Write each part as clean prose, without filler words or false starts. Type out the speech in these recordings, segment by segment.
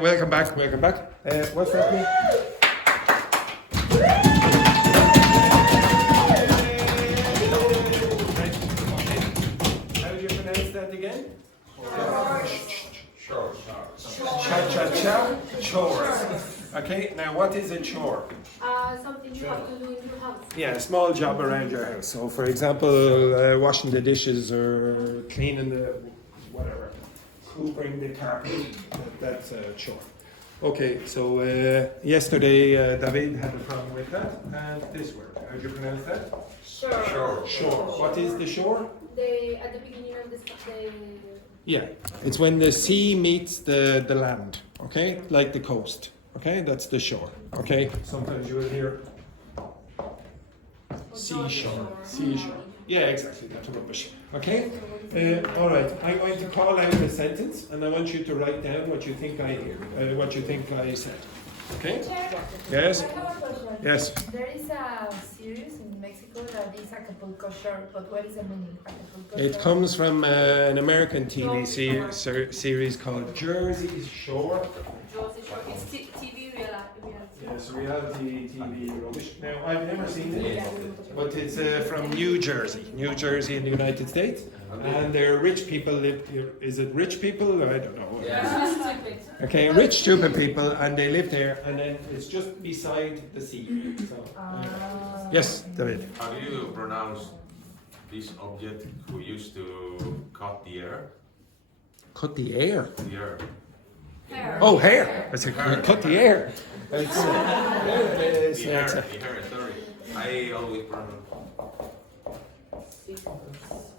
Welcome back. What's that mean? How do you pronounce that again? Chore. Cha-cha-cha, chore. Okay, now what is a chore? Something you have to do in your house. Yeah, a small job around your house. So, for example, washing the dishes or cleaning the whatever, hoovering the carpet. That's a chore. Okay, so yesterday David had a problem with that, and this word. How do you pronounce that? Sure. Shore. What is the shore? At the beginning of the Yeah, it's when the sea meets the land. Okay, like the coast. Okay, that's the shore. Okay, sometimes you will hear seashore. Yeah, exactly. That's rubbish. Okay. All right. I'm going to call out a sentence, and I want you to write down what you think I said. Okay. Yes. I have a question. Yes. There is a series in Mexico that is Acapulco Shore, but what is the meaning? Acapulco It Shore? comes from an American TV series called Jersey Shore. It's TV reality. Yes, reality TV rubbish. Now, I've never seen it, but it's from New Jersey in the United States. And they're rich people live here. Is it rich people? I don't know. Okay, rich, stupid people, and they live there, and then it's just beside the sea. So, yes, David. How do you pronounce this object who used to cut the air? Cut the air. The air. Hair. Oh, hair. I said, cut the air. It's, The hair, sorry. I always pronounce.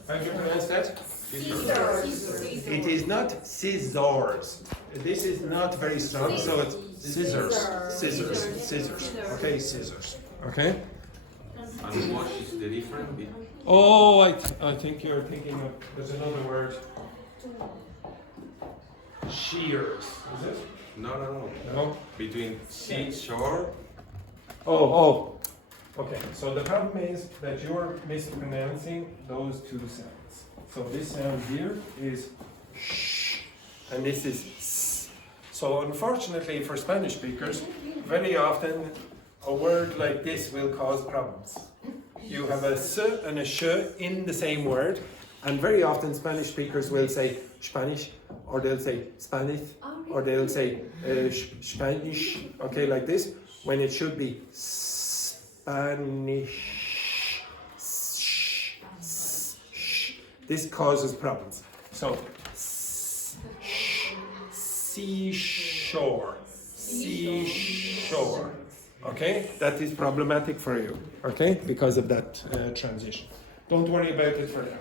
how do you pronounce that? Scissors. It is not scissors. This is not very strong, so it's scissors. Okay, scissors. Okay. And what is the difference between? Oh, I think you're thinking of, there's another word. Shears, is it? No. No? Between seashore. Oh. Okay, so the problem is that you're mispronouncing those two sounds. So this sound here is sh, and this is s. So unfortunately for Spanish speakers, very often a word like this will cause problems. You have a s and a sh in the same word, and very often Spanish speakers will say Spanish, or they'll say Spanish, or they'll say Spanish, okay, like this, when it should be Spanish. This causes problems. So, seashore. Okay, that is problematic for you. Okay, because of that transition. Don't worry about it for now.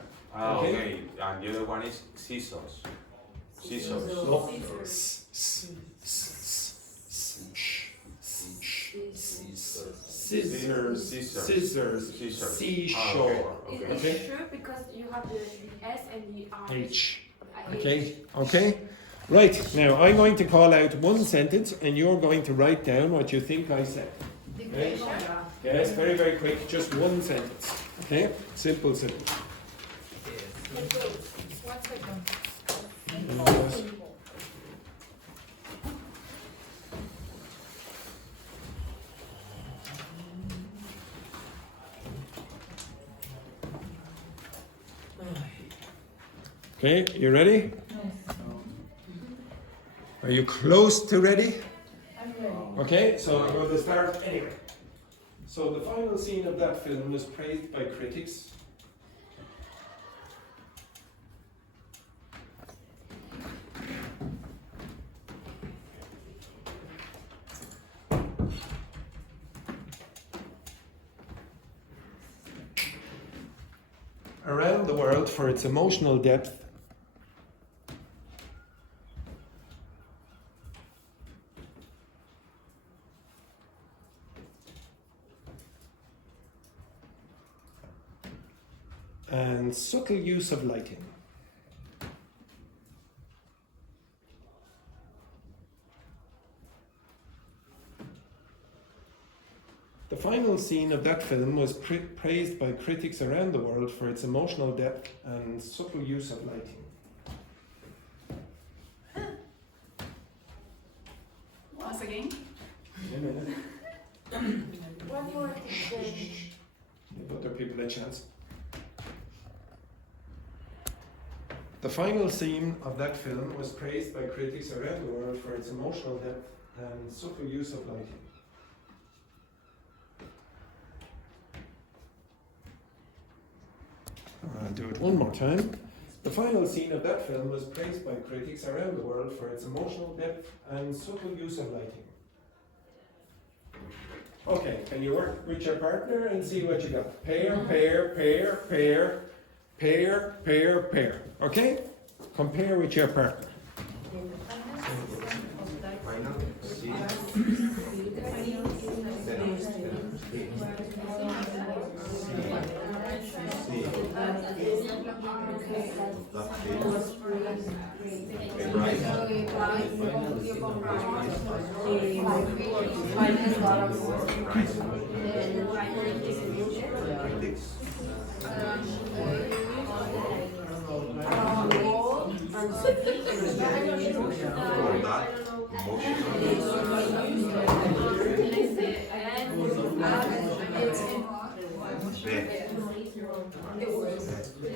Okay. And the other one is scissors. No. Scissors. Seashore. Okay. It's true because you have the S and the R. H. Okay. Right, now I'm going to call out one sentence and you're going to write down what you think I said. Okay? Yes, very, very quick, just one sentence. Okay? Simple. 1 second. Okay, you ready? Are you close to ready? I'm ready. Okay, so I'm going to start anyway. So the final scene of that film was praised by critics. Around the world for its emotional depth. And subtle use of lighting. The final scene of that film was praised by critics around the world for its emotional depth and subtle use of lighting. once again. In a minute. One more thing. Give other people a chance. The final scene of that film was praised by critics around the world for its emotional depth and subtle use of lighting. I'll do it one more time. The final scene of that film was praised by critics around the world for its emotional depth and subtle use of lighting. Okay, can you work with your partner and see what you got? Pair, pair, pair, pair, pair, pair, pair. Okay? Compare with your partner.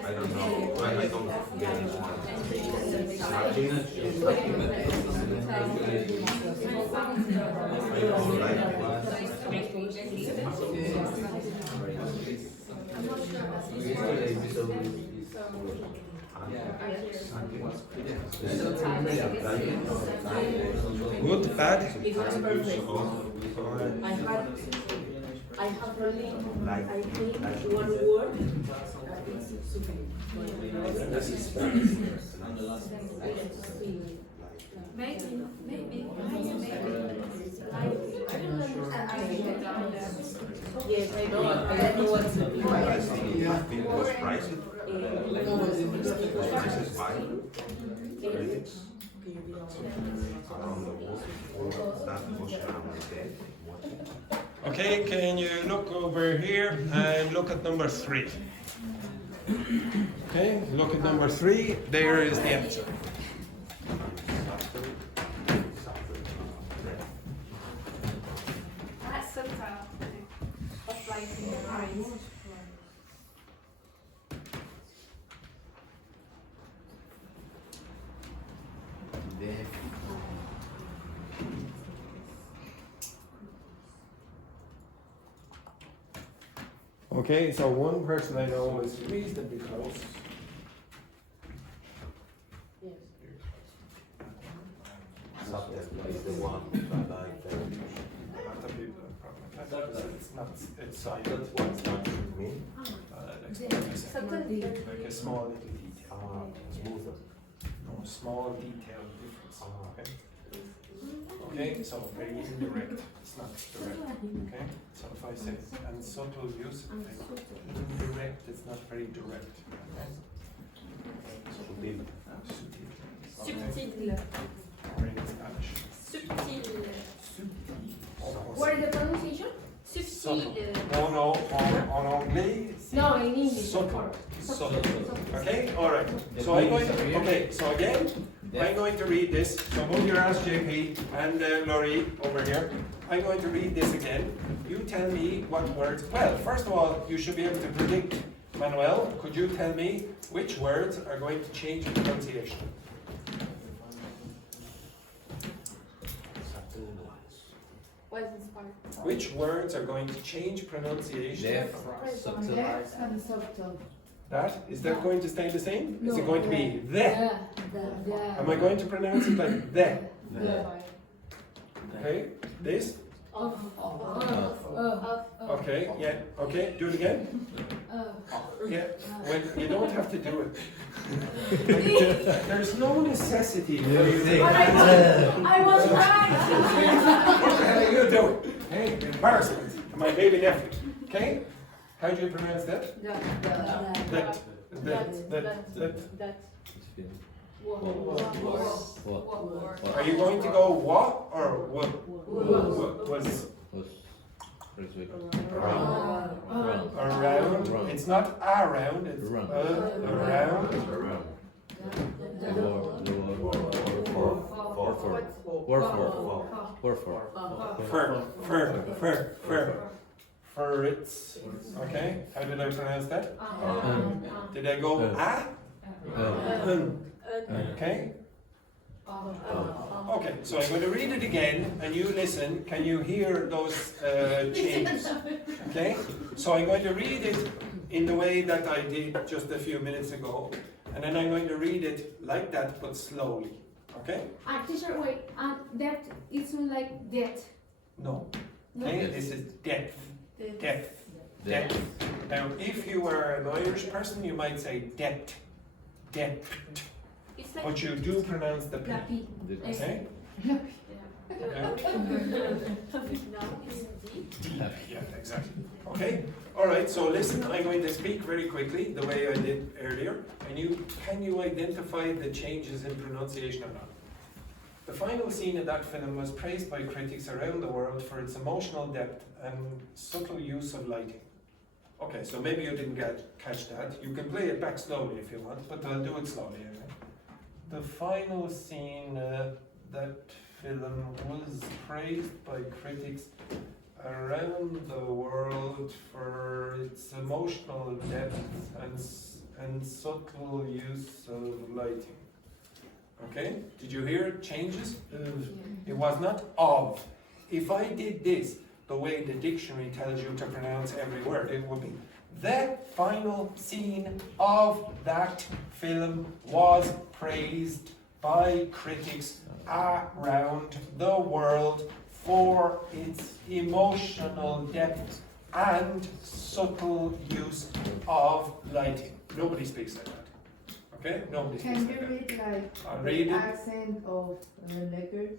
I don't know. I don't get this one. I don't like Good, bad? It was perfect. I have only, I think, one word. It's super. Maybe. Yes, I know. I don't know what's the I think it was priced. This is fine. Critics around the world. That was around. Okay, can you look over here and look at number 3? Okay, look at number 3. There is the answer. That's subtle. Of lighting the eyes. Okay, so one person I know is reasonably close. Is the one that I It's not, it's silent. It's not me. like a small little detail. Smoother. No, small detail difference. Okay. Okay, so very indirect. It's not direct. Okay. So if I say and subtle use, indirect, it's not very direct. Okay. Sutil. Subtil. Or in Spanish. Subtil. What is the pronunciation? Subtil. No, en anglais. No, in English. Subtle. Subtle. Okay, all right. So I'm going to, okay, so again, I'm going to read this. So move your ass, JP, and Laurie over here. I'm going to read this again. You tell me what words, well, first of all, you should be able to predict. Manuel, could you tell me which words are going to change in pronunciation? What is this part? Which words are going to change pronunciation? Left and subtle. That, is that going to stay the same? Is No. it going to be the? Am I going to pronounce it like the? Okay, this? Okay, yeah, okay, do it again? Yeah, well, you don't have to do it. There's no necessity for you to. I was right. What the hell are you doing? Hey, embarrassment to my baby nephew. Okay? How do you pronounce that? That. Are you going to go what or what? Was around. It's not around, it's around. Furits. Okay, how did I pronounce that? Did I go ah? Okay. Okay, so I'm going to read it again and you listen. Can you hear those changes? Okay, so I'm going to read it in the way that I did just a few minutes ago, and then I'm going to read it like that but slowly. Okay? Teacher, wait, that is like that. No. Okay, this is depth. Depth. Depth. Now, if you were an Irish person, you might say depth. Depth. It's like But you do pronounce the P. La P. Okay? now is D. Yeah, exactly. Okay? Alright, so listen, I'm going to speak very quickly, the way I did earlier, and can you identify the changes in pronunciation or not? The final scene of that film was praised by critics around the world for its emotional depth and subtle use of lighting. Okay, so maybe you didn't catch that. You can play it back slowly if you want, but I'll do it slowly anyway. The final scene that film was praised by critics around the world for its emotional depth and subtle use of lighting. Okay, did you hear changes? It was not of. If I did this, the way the dictionary tells you to pronounce every word, it would be the final scene of that film was praised by critics around the world for its emotional depth and subtle use of lighting. Nobody speaks like that. Okay? Nobody speaks Can like you that. read like I'll read the it. accent of Lakers?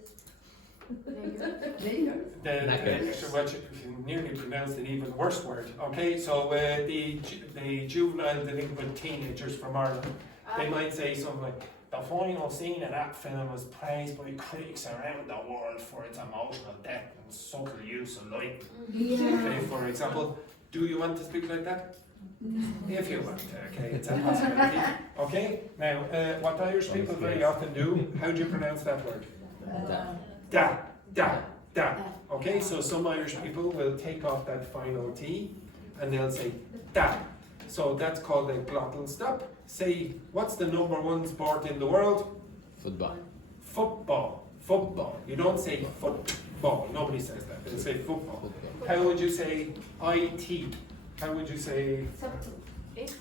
What you nearly pronounced an even worse word. Okay, so the juvenile delinquent teenagers from Ireland, they might say something like, the final scene of that film was praised by critics around the world for its emotional depth and subtle use of light. Okay, for example, do you want to speak like that? If you want to, okay, it's a possibility. Okay, now what Irish people very often do, how do you pronounce that word? Da, da, da. Okay, so some Irish people will take off that final T and they'll say da. So that's called a glottal stop. Say, what's the #1 sport in the world? Football. Football. Football. You don't say football. Nobody says that. They say football. How would you say IT? How would you say it?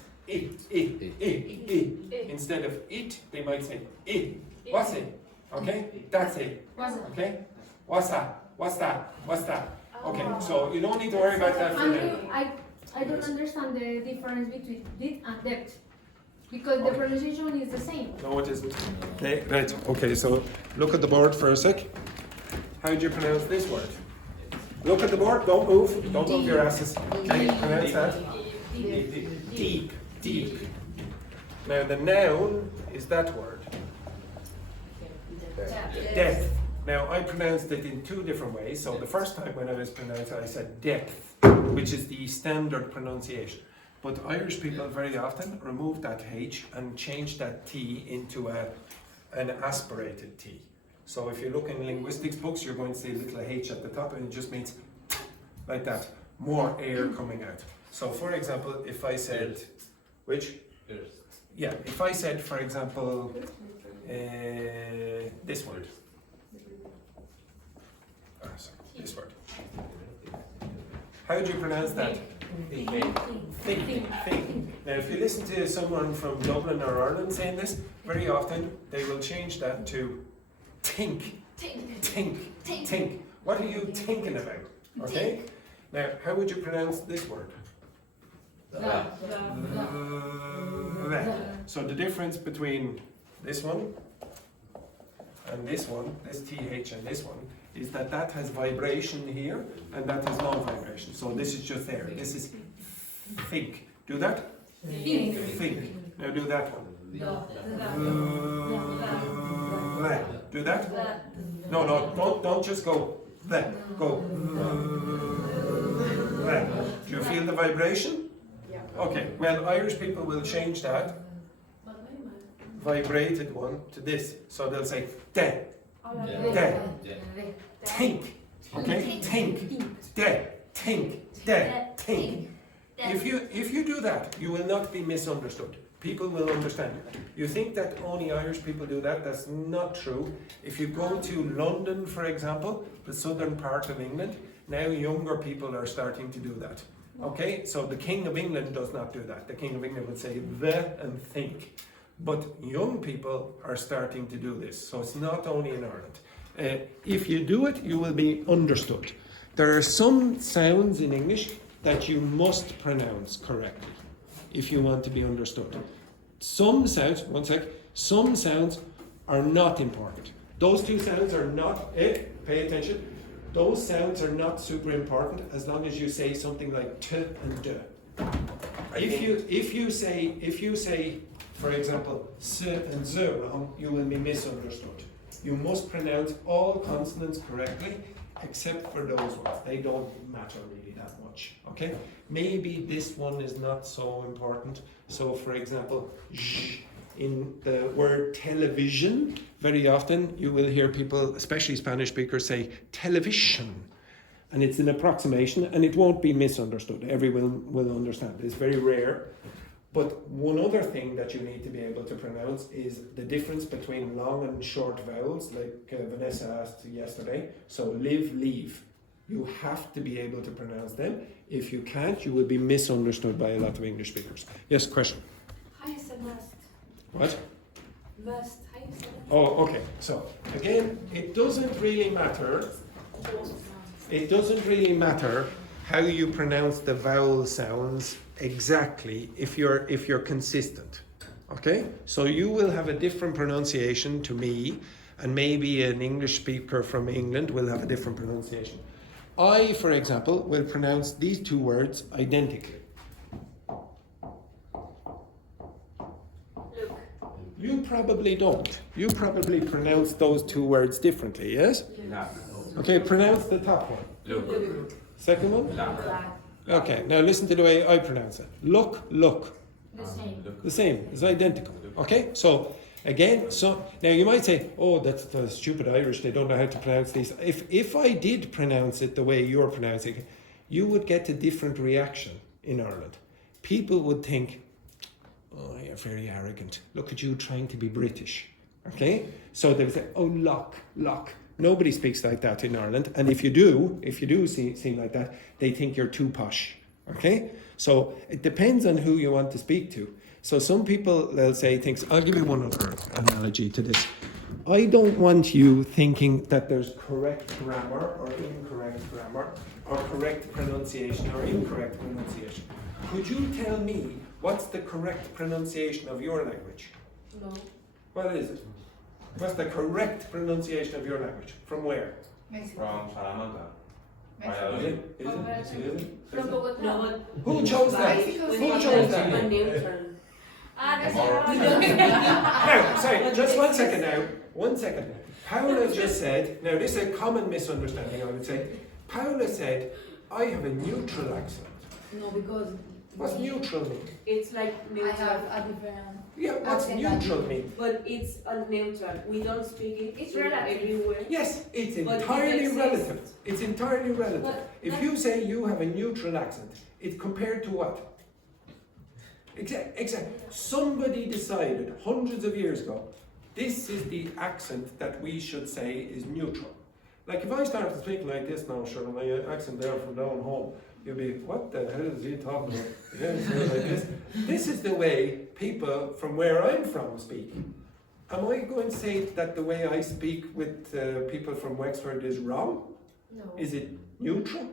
Instead of it, they might say it. What's it? Okay? That's it. Okay? What's that? What's that? What's that? Okay, so you don't need to worry about that for now. I don't understand the difference between depth and depth. Because the pronunciation is the same. No, it isn't. Okay, right. Okay, so look at the board for a sec. How do you pronounce this word? Look at the board. Don't move. Don't move your asses. Okay, pronounce that. Deep. Deep. Now the noun is that word. Depth. Now I pronounced it in two different ways. So the first time when I was pronouncing it, I said depth, which is the standard pronunciation. But Irish people very often remove that H and change that T into an aspirated T. So if you look in linguistics books, you're going to see a little H at the top and it just means like that, more air coming out. So for example, if I said, which? Yeah, if I said, for example, this word. Oh, sorry, this word. How do you pronounce that? Think. Now, if you listen to someone from Dublin or Ireland saying this, very often they will change that to think. What are you thinking about? Okay? Now, how would you pronounce this word? So the difference between this one and this one, this TH and this one, is that that has vibration here and that has no vibration. So this is just there. This is think. Do that? Think. Now do that one. Do that? No, don't just go there. Go. Do you feel the vibration? Okay, well Irish people will change that vibrated one to this. So they'll say de. De. Think. Okay? Think. De. Think. De. Think. If you do that, you will not be misunderstood. People will understand you. You think that only Irish people do that? That's not true. If you go to London, for example, the southern part of England, now younger people are starting to do that. Okay, so the King of England does not do that. The King of England would say the and think. But young people are starting to do this. So it's not only in Ireland. If you do it, you will be understood. There are some sounds in English that you must pronounce correctly if you want to be understood. Some sounds, one sec, some sounds are not important. Those two sounds are not, pay attention, those sounds are not super important as long as you say something like t and d. If you say, for example, s and z wrong, you will be misunderstood. You must pronounce all consonants correctly, except for those ones. They don't matter really that much, okay? Maybe this one is not so important. So, for example, j, in the word television, very often you will hear people, especially Spanish speakers, say television. And it's an approximation, and it won't be misunderstood. Everyone will understand. It's very rare. But one other thing that you need to be able to pronounce is the difference between long and short vowels, like Vanessa asked yesterday. So live, leave. You have to be able to pronounce them. If you can't, you will be misunderstood by a lot of English speakers. Yes, question? How you say must? What? Must. How you say that? Oh, okay. So again, it doesn't really matter. It doesn't really matter how you pronounce the vowel sounds exactly if you're consistent. Okay? So you will have a different pronunciation to me, and maybe an English speaker from England will have a different pronunciation. I, for example, will pronounce these two words identically. Look. You probably don't. You probably pronounce those two words differently, yes? La. Okay, pronounce the top one. Look. Second one? La. Okay, now listen to the way I pronounce it. Look, look. The same. The same, it's identical. Okay, so again, so now you might say, oh, that's the stupid Irish, they don't know how to pronounce these. If I did pronounce it the way you're pronouncing it, you would get a different reaction in Ireland. People would think, oh, you're very arrogant. Look at you trying to be British. Okay? So they would say, oh, lock. Nobody speaks like that in Ireland. And if you do seem like that, they think you're too posh. Okay? So it depends on who you want to speak to. So some people, they'll say things. I'll give you one other analogy to this. I don't want you thinking that there's correct grammar or incorrect grammar, or correct pronunciation or incorrect pronunciation. Could you tell me what's the correct pronunciation of your language? No. What is it? What's the correct pronunciation of your language? From where? Mexico. From Salamanca. Mexico. Is it? From Bogota. No, but Who chose that? Who chose that? When neutral. Now, sorry, just 1 second now. 1 second. Paula just said, now this is a common misunderstanding, I would say. Paula said, I have a neutral accent. No, because What's neutral mean? it's like I neutral. have a different. Yeah, what's Accent. neutral mean? But it's a neutral. We don't speak it It's relative. everywhere. Yes, it's But it entirely exists. relative. It's entirely relative. But If that- you say you have a neutral accent, it's compared to what? Exactly. Somebody decided hundreds of years ago, this is the accent that we should say is neutral. Like if I started speaking like this now, sure, my accent there from down home, you'll be, what the hell is he talking about? Like this. This is the way people from where I'm from speak. Am I going to say that the way I speak with people from Wexford is wrong? No. Is it neutral?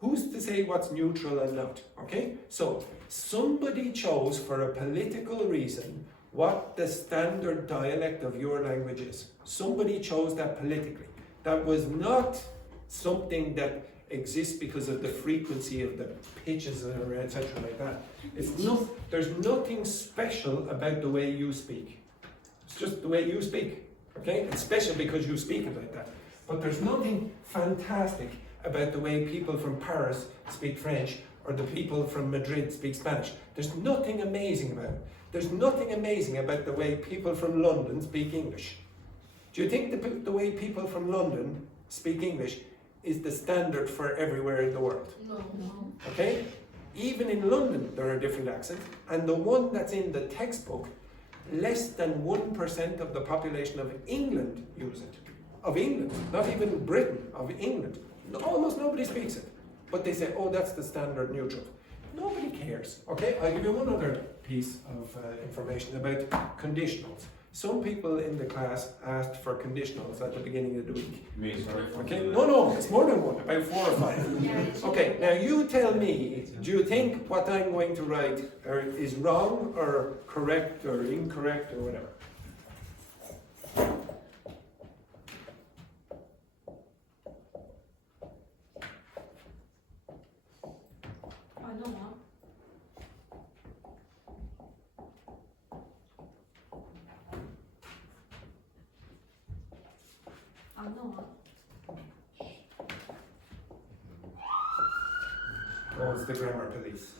Who's to say what's neutral and not? Okay? So, somebody chose for a political reason what the standard dialect of your language is. Somebody chose that politically. That was not something that exists because of the frequency of the pitches or etc. like that. There's nothing special about the way you speak. It's just the way you speak. Okay? It's special because you speak it like that. But there's nothing fantastic about the way people from Paris speak French or the people from Madrid speak Spanish. There's nothing amazing about it. There's nothing amazing about the way people from London speak English. Do you think the way people from London speak English is the standard for everywhere in the world? No. Okay? Even in London there are different accents, and the one that's in the textbook, less than 1% of the population of England use it. Of England, not even Britain, of England. Almost nobody speaks it. But they say, oh, that's the standard neutral. Nobody cares. Okay, I'll give you one other piece of information about conditionals. Some people in the class asked for conditionals at the beginning of the week. Me, sorry for Okay, the- no, it's more than one, about 4 or 5. Okay, now you tell me, do you think what I'm going to write is wrong or correct or incorrect or whatever? I know, huh? I know, huh? Oh, it's the grammar police.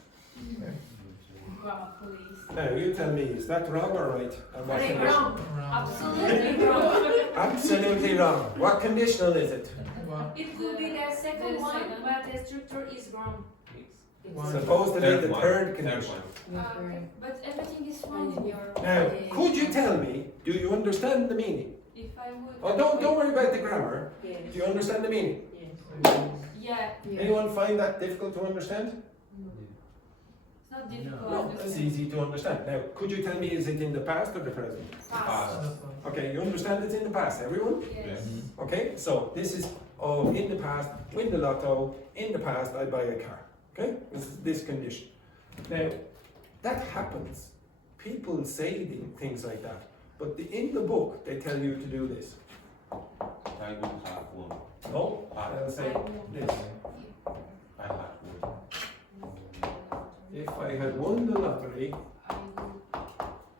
Grammar police. Now you tell me, is that wrong or right? And what condition- Wrong. Absolutely wrong. Absolutely wrong. What conditional is it? It could be the second one, but the structure is wrong. Supposedly the one. third Third condition. one. But everything is wrong in your. Now, could you tell me, do you understand the meaning? If I would. Oh, don't worry about the grammar. Yes. Do you understand the meaning? Yeah, Anyone find that difficult to understand? it's not difficult. No, it's easy to understand. Now, could you tell me, is it in the past or the present? Fast. Okay, you understand it's in the past, everyone? Yes. Okay, so this is, in the past, win the lotto, in the past I buy a car. Okay, this is this condition. Now, that happens. People say things like that, but in the book they tell you to do this. I would have one. No, I'll say this. I have one. If I had won the lottery, I would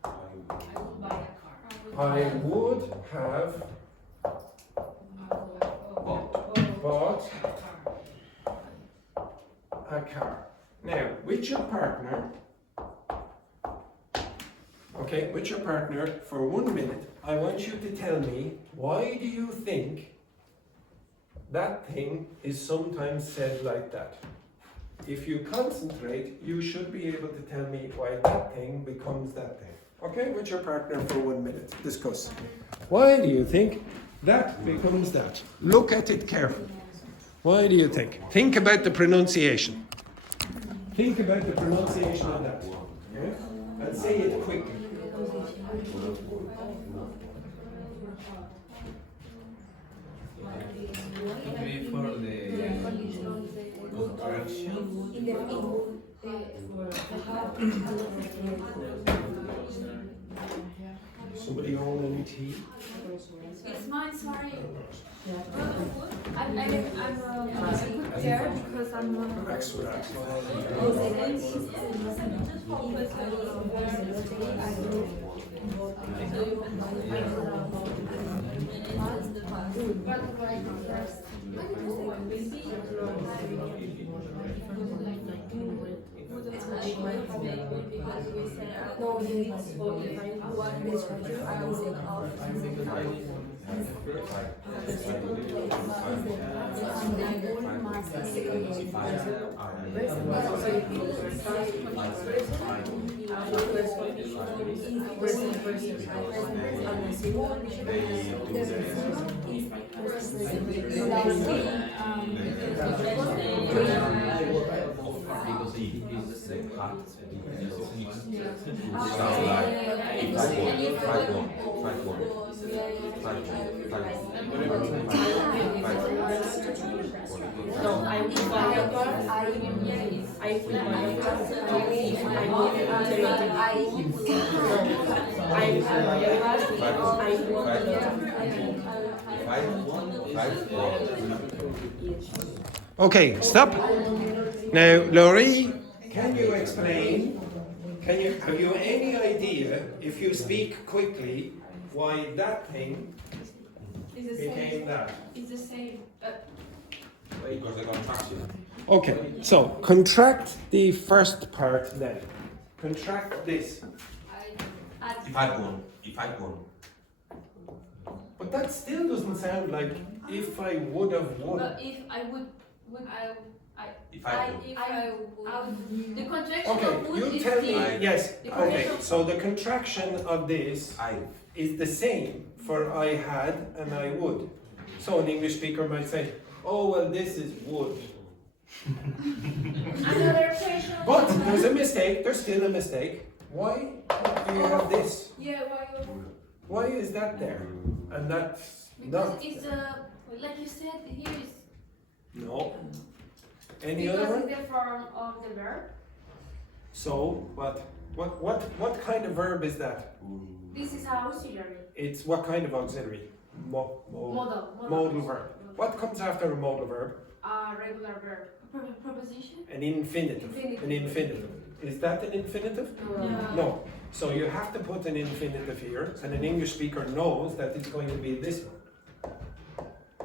buy a car. I would have bought a car. Now, with your partner, okay, with your partner for 1 minute, I want you to tell me, why do you think that thing is sometimes said like that? If you concentrate, you should be able to tell me why that thing becomes that thing. Okay, with your partner for 1 minute, discuss. Why do you think that becomes that? Look at it carefully. Why do you think? Think about the pronunciation. Think about the pronunciation of that. Okay? And say it quickly. Before the contraction, Somebody own any tea? It's mine, sorry. I'm a good care because I'm Relax, relax. No, it's for if I want this structure, I will take off. because he is the heart. Sound like if I won, No, I will buy a car. I will buy a car. Only if I want to I will buy a car. I Okay, stop. Now, Laurie, can you explain? Have you any idea, if you speak quickly, why that thing It's the became same. that? It's the same. because the contraction. Okay, so contract the first part then. Contract this. If I won, But But that still doesn't sound like if I would have won. But if I would If I would. the contraction Okay, of would you is tell me, the, yes, the okay, contraction- so the contraction of this I. is the same for I had and I would. So an English speaker might say, oh, well, this is would. Another question. But there's a mistake, there's still a mistake. Why do you have this? Yeah, Why is that there? And that's because not. it's like you said here is No. Any because other one? it's the form of the verb. So, what kind of verb is that? This is how auxiliary. It's what kind of auxiliary? Modal verb. What comes after a modal verb? Regular verb. Preposition? An infinitive. Infinitive. An infinitive. Is that an infinitive? No. So you have to put an infinitive here, and an English speaker knows that it's going to be this one.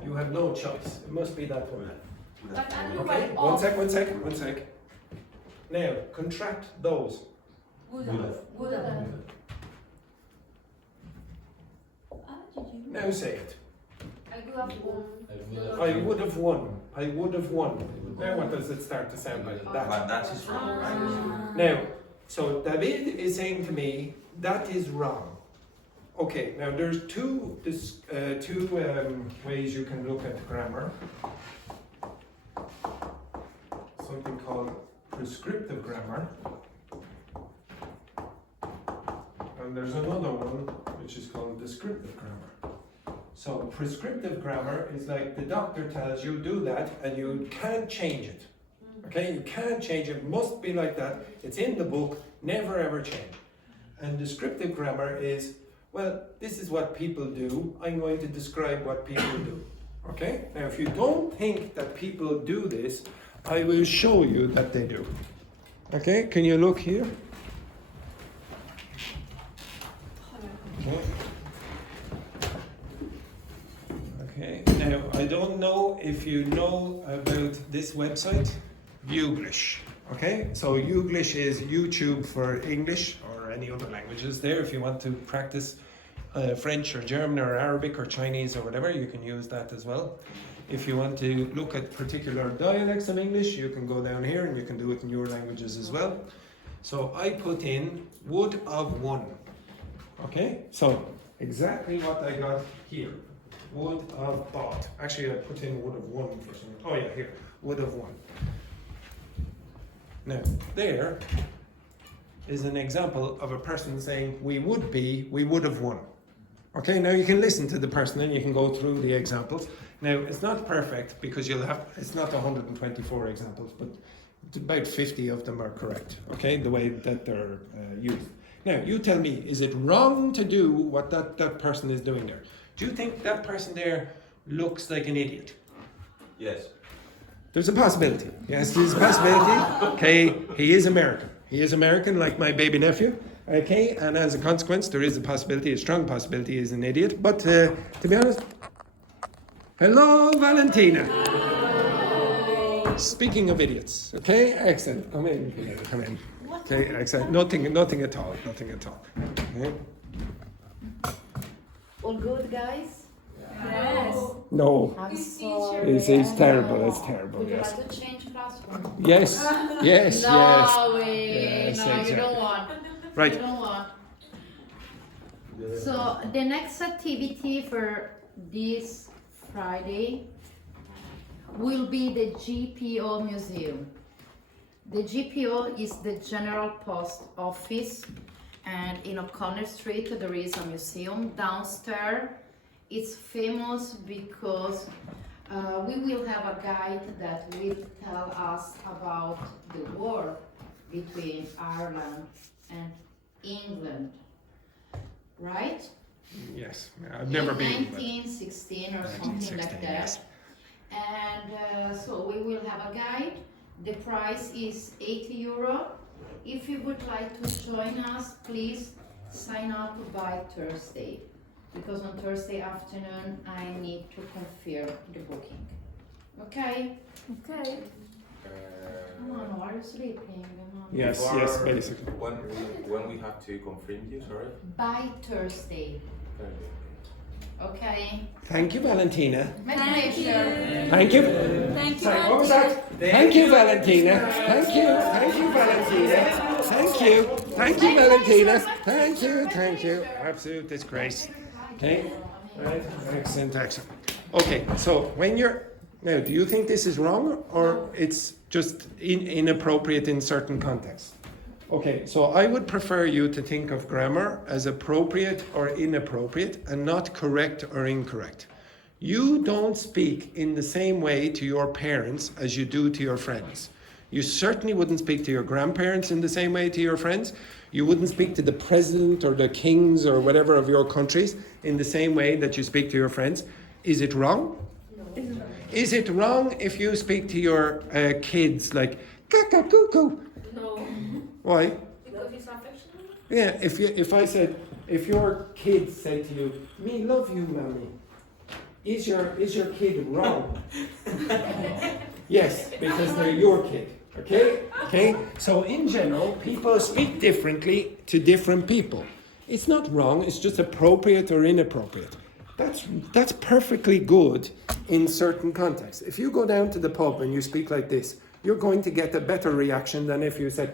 You have no choice. It must be that one. But Okay, one sec. Now, contract those. Would have. Now say it. I would have won. I would have won. I would have won. Now what does it start to sound like? That. But that is wrong, right? Now, so David is saying to me, that is wrong. Okay, now there's two ways you can look at grammar. Something called prescriptive grammar. And there's another one which is called descriptive grammar. So prescriptive grammar is like the doctor tells you do that and you can't change it. Okay, you can't change it, must be like that. It's in the book, never ever change. And descriptive grammar is, well, this is what people do, I'm going to describe what people do. Okay, now if you don't think that people do this, I will show you that they do. Okay, can you look here? Okay. Okay, now I don't know if you know about this website, Youglish. Okay, so Youglish is YouTube for English or any other languages there. If you want to practice French or German or Arabic or Chinese or whatever, you can use that as well. If you want to look at particular dialects of English, you can go down here and you can do it in your languages as well. So I put in would have won. Okay, so exactly what I got here. Would have bought. Actually, I put in would have won for some. Oh yeah, here. Would have won. Now, there is an example of a person saying we would have won. Okay, now you can listen to the person and you can go through the examples. Now, it's not perfect because it's not 124 examples, but about 50 of them are correct. Okay, the way that they're used. Now, you tell me, is it wrong to do what that person is doing there? Do you think that person there looks like an idiot? Yes. There's a possibility. Yes, there's a possibility. Okay, he is American. He is American, like my baby nephew. Okay, and as a consequence, there is a possibility, a strong possibility, he's an idiot. But to be honest, hello, Valentina. Speaking of idiots, okay, excellent. Come in, come in. Okay, excellent. Nothing at all. Okay. All good, guys? Yes. No, I'm This sorry. it's terrible. It's terrible. Would you Yes. like to change classroom? Yes. Yes. No Yes. way. Yes, No, you exactly. don't want. Right. You don't want. So the next activity for this Friday will be the GPO Museum. The GPO is the General Post Office, and in O'Connor Street there is a museum downstairs. It's famous because we will have a guide that will tell us about the war between Ireland and England, right? Yes. I've never in been. but- 1916 or something like 1916, that. yes. And so we will have a guide. The price is €80. If you would like to join us, please sign up by Thursday, because on Thursday afternoon I need to confirm the booking. Okay? Okay. Come on, why are you sleeping? Come on. Yes, Before- yes, basically. When we have to confirm you, sorry? By Thursday. Okay. Thank you, Valentina. My pleasure. Thank you. Thank you. Sorry, what was that? Thank you, Valentina. Thank you. Thank you, Valentina. Thank you. Thank you, Valentina. Thank you. Thank you. Absolute disgrace. Okay. Right. Excellent. Excellent. Okay. So when you're now, do you think this is wrong or it's just inappropriate in certain contexts? Okay, so I would prefer you to think of grammar as appropriate or inappropriate and not correct or incorrect. You don't speak in the same way to your parents as you do to your friends. You certainly wouldn't speak to your grandparents in the same way to your friends. You wouldn't speak to the president or the kings or whatever of your countries in the same way that you speak to your friends. Is it wrong? No. Is it wrong if you speak to your kids like kaka cuckoo? No. Why? Because it's affectionate. Yeah, if your kid said to you, "Me love you, mommy," is your kid wrong? Yes, because they're your kid. Okay. So in general, people speak differently to different people. It's not wrong. It's just appropriate or inappropriate. That's perfectly good in certain contexts. If you go down to the pub and you speak like this, you're going to get a better reaction than if you said,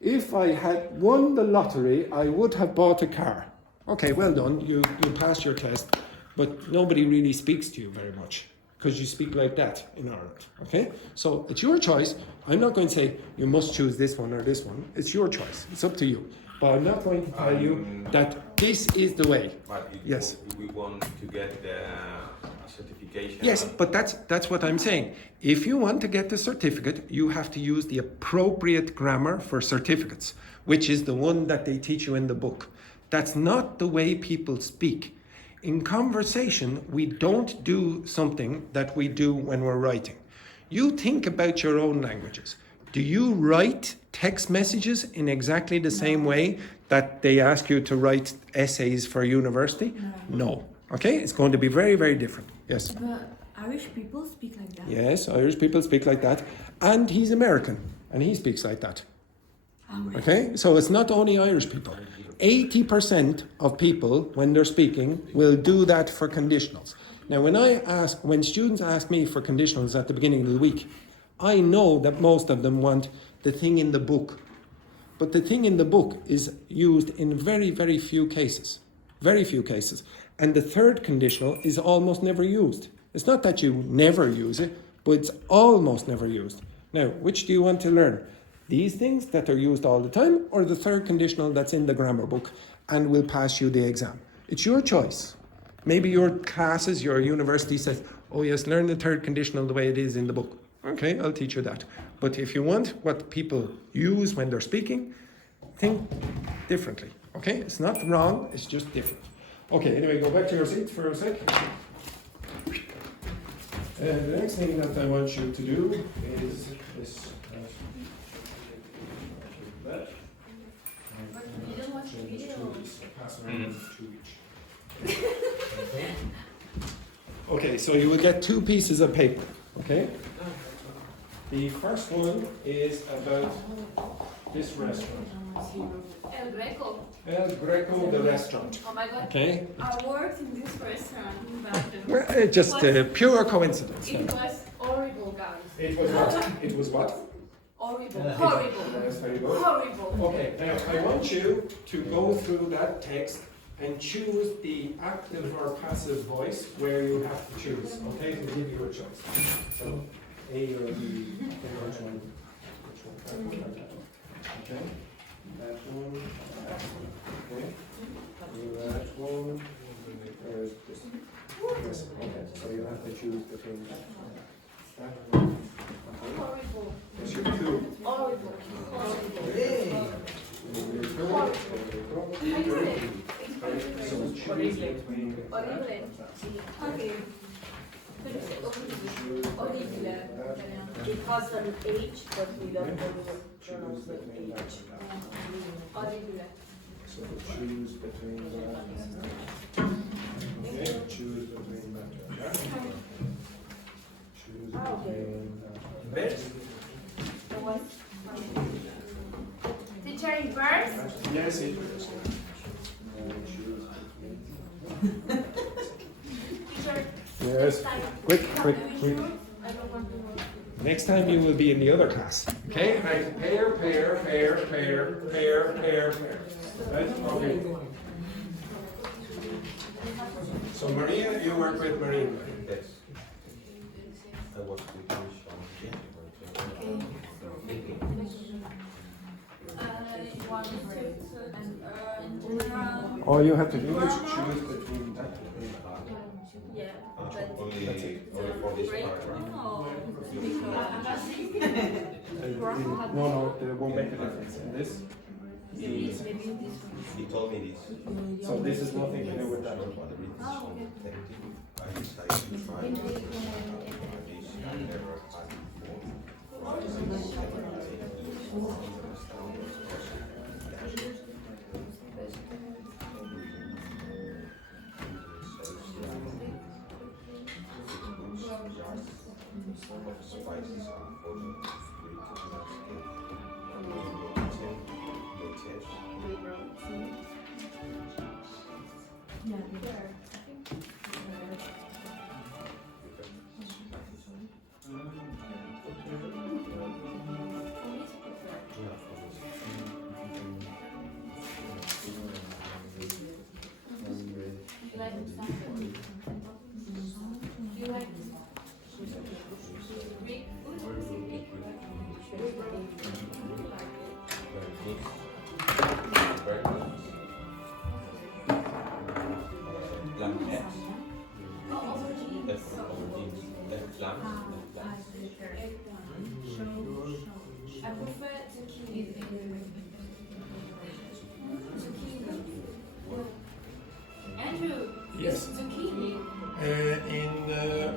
"If I had won the lottery, I would have bought a car." Okay, well done. You passed your test, but nobody really speaks to you very much because you speak like that in Ireland. Okay, so it's your choice. I'm not going to say you must choose this one or this one. It's your choice. It's up to you. But I'm not going to tell you that this is the way. But Yes. we want to get the certification. Yes, but that's what I'm saying. If you want to get the certificate, you have to use the appropriate grammar for certificates, which is the one that they teach you in the book. That's not the way people speak. In conversation, we don't do something that we do when we're writing. You think about your own languages. Do you write text messages in exactly the same way that they ask you to write essays for university? No. Okay, it's going to be very, very different. Yes. But Irish people speak like that. Yes, Irish people speak like that. And he's American, and he speaks like that. Okay, so it's not only Irish people. 80% of people, when they're speaking, will do that for conditionals. Now, when students ask me for conditionals at the beginning of the week, I know that most of them want the thing in the book. But the thing in the book is used in very, very few cases. Very few cases. And the third conditional is almost never used. It's not that you never use it, but it's almost never used. Now, which do you want to learn? These things that are used all the time, or the third conditional that's in the grammar book and will pass you the exam? It's your choice. Maybe your classes, your university says, "Oh yes, learn the third conditional the way it is in the book." Okay, I'll teach you that. But if you want what people use when they're speaking, think differently. Okay, it's not wrong, it's just different. Okay, anyway, go back to your seats for a sec. The next thing that I want you to do is this. You don't watch the video. Pass around 2 each. Okay, so you will get 2 pieces of paper. Okay. The first one is about this restaurant. El Greco. El Greco, the restaurant. Oh my God. Okay. I worked in this restaurant back then. Well, just pure coincidence. It was horrible, guys. It was what? It was what? Horrible. Horrible. Yes, very good. Horrible. Okay, now I want you to go through that text and choose the active or passive voice where you have to choose. Okay, to give you a choice. So A or B. Which one? Okay. That one. Okay. That one. There's this. Yes. Okay. So you have to choose between that one. Okay. Horrible. Yes, you have 2. Horrible. So choose between Horrible. Okay. Horrible. It has an H, but we don't pronounce the H. Horrible. So choose between that and that. Okay, choose between that and that. Choose between that. Teacher in verse? Yes, it is. Choose between. Yes. Quick. Next time you will be in the other class. Okay? Right. Pair. Right? Okay. So Maria, you work with Maria. Yes. I was with All you have to do is choose between that. only for this paragraph. No, it won't make a difference. And this is, He told me this. so this is nothing to do with that. I decided to try this. I never had spices I prefer zucchini. Andrew, Yes. zucchini. In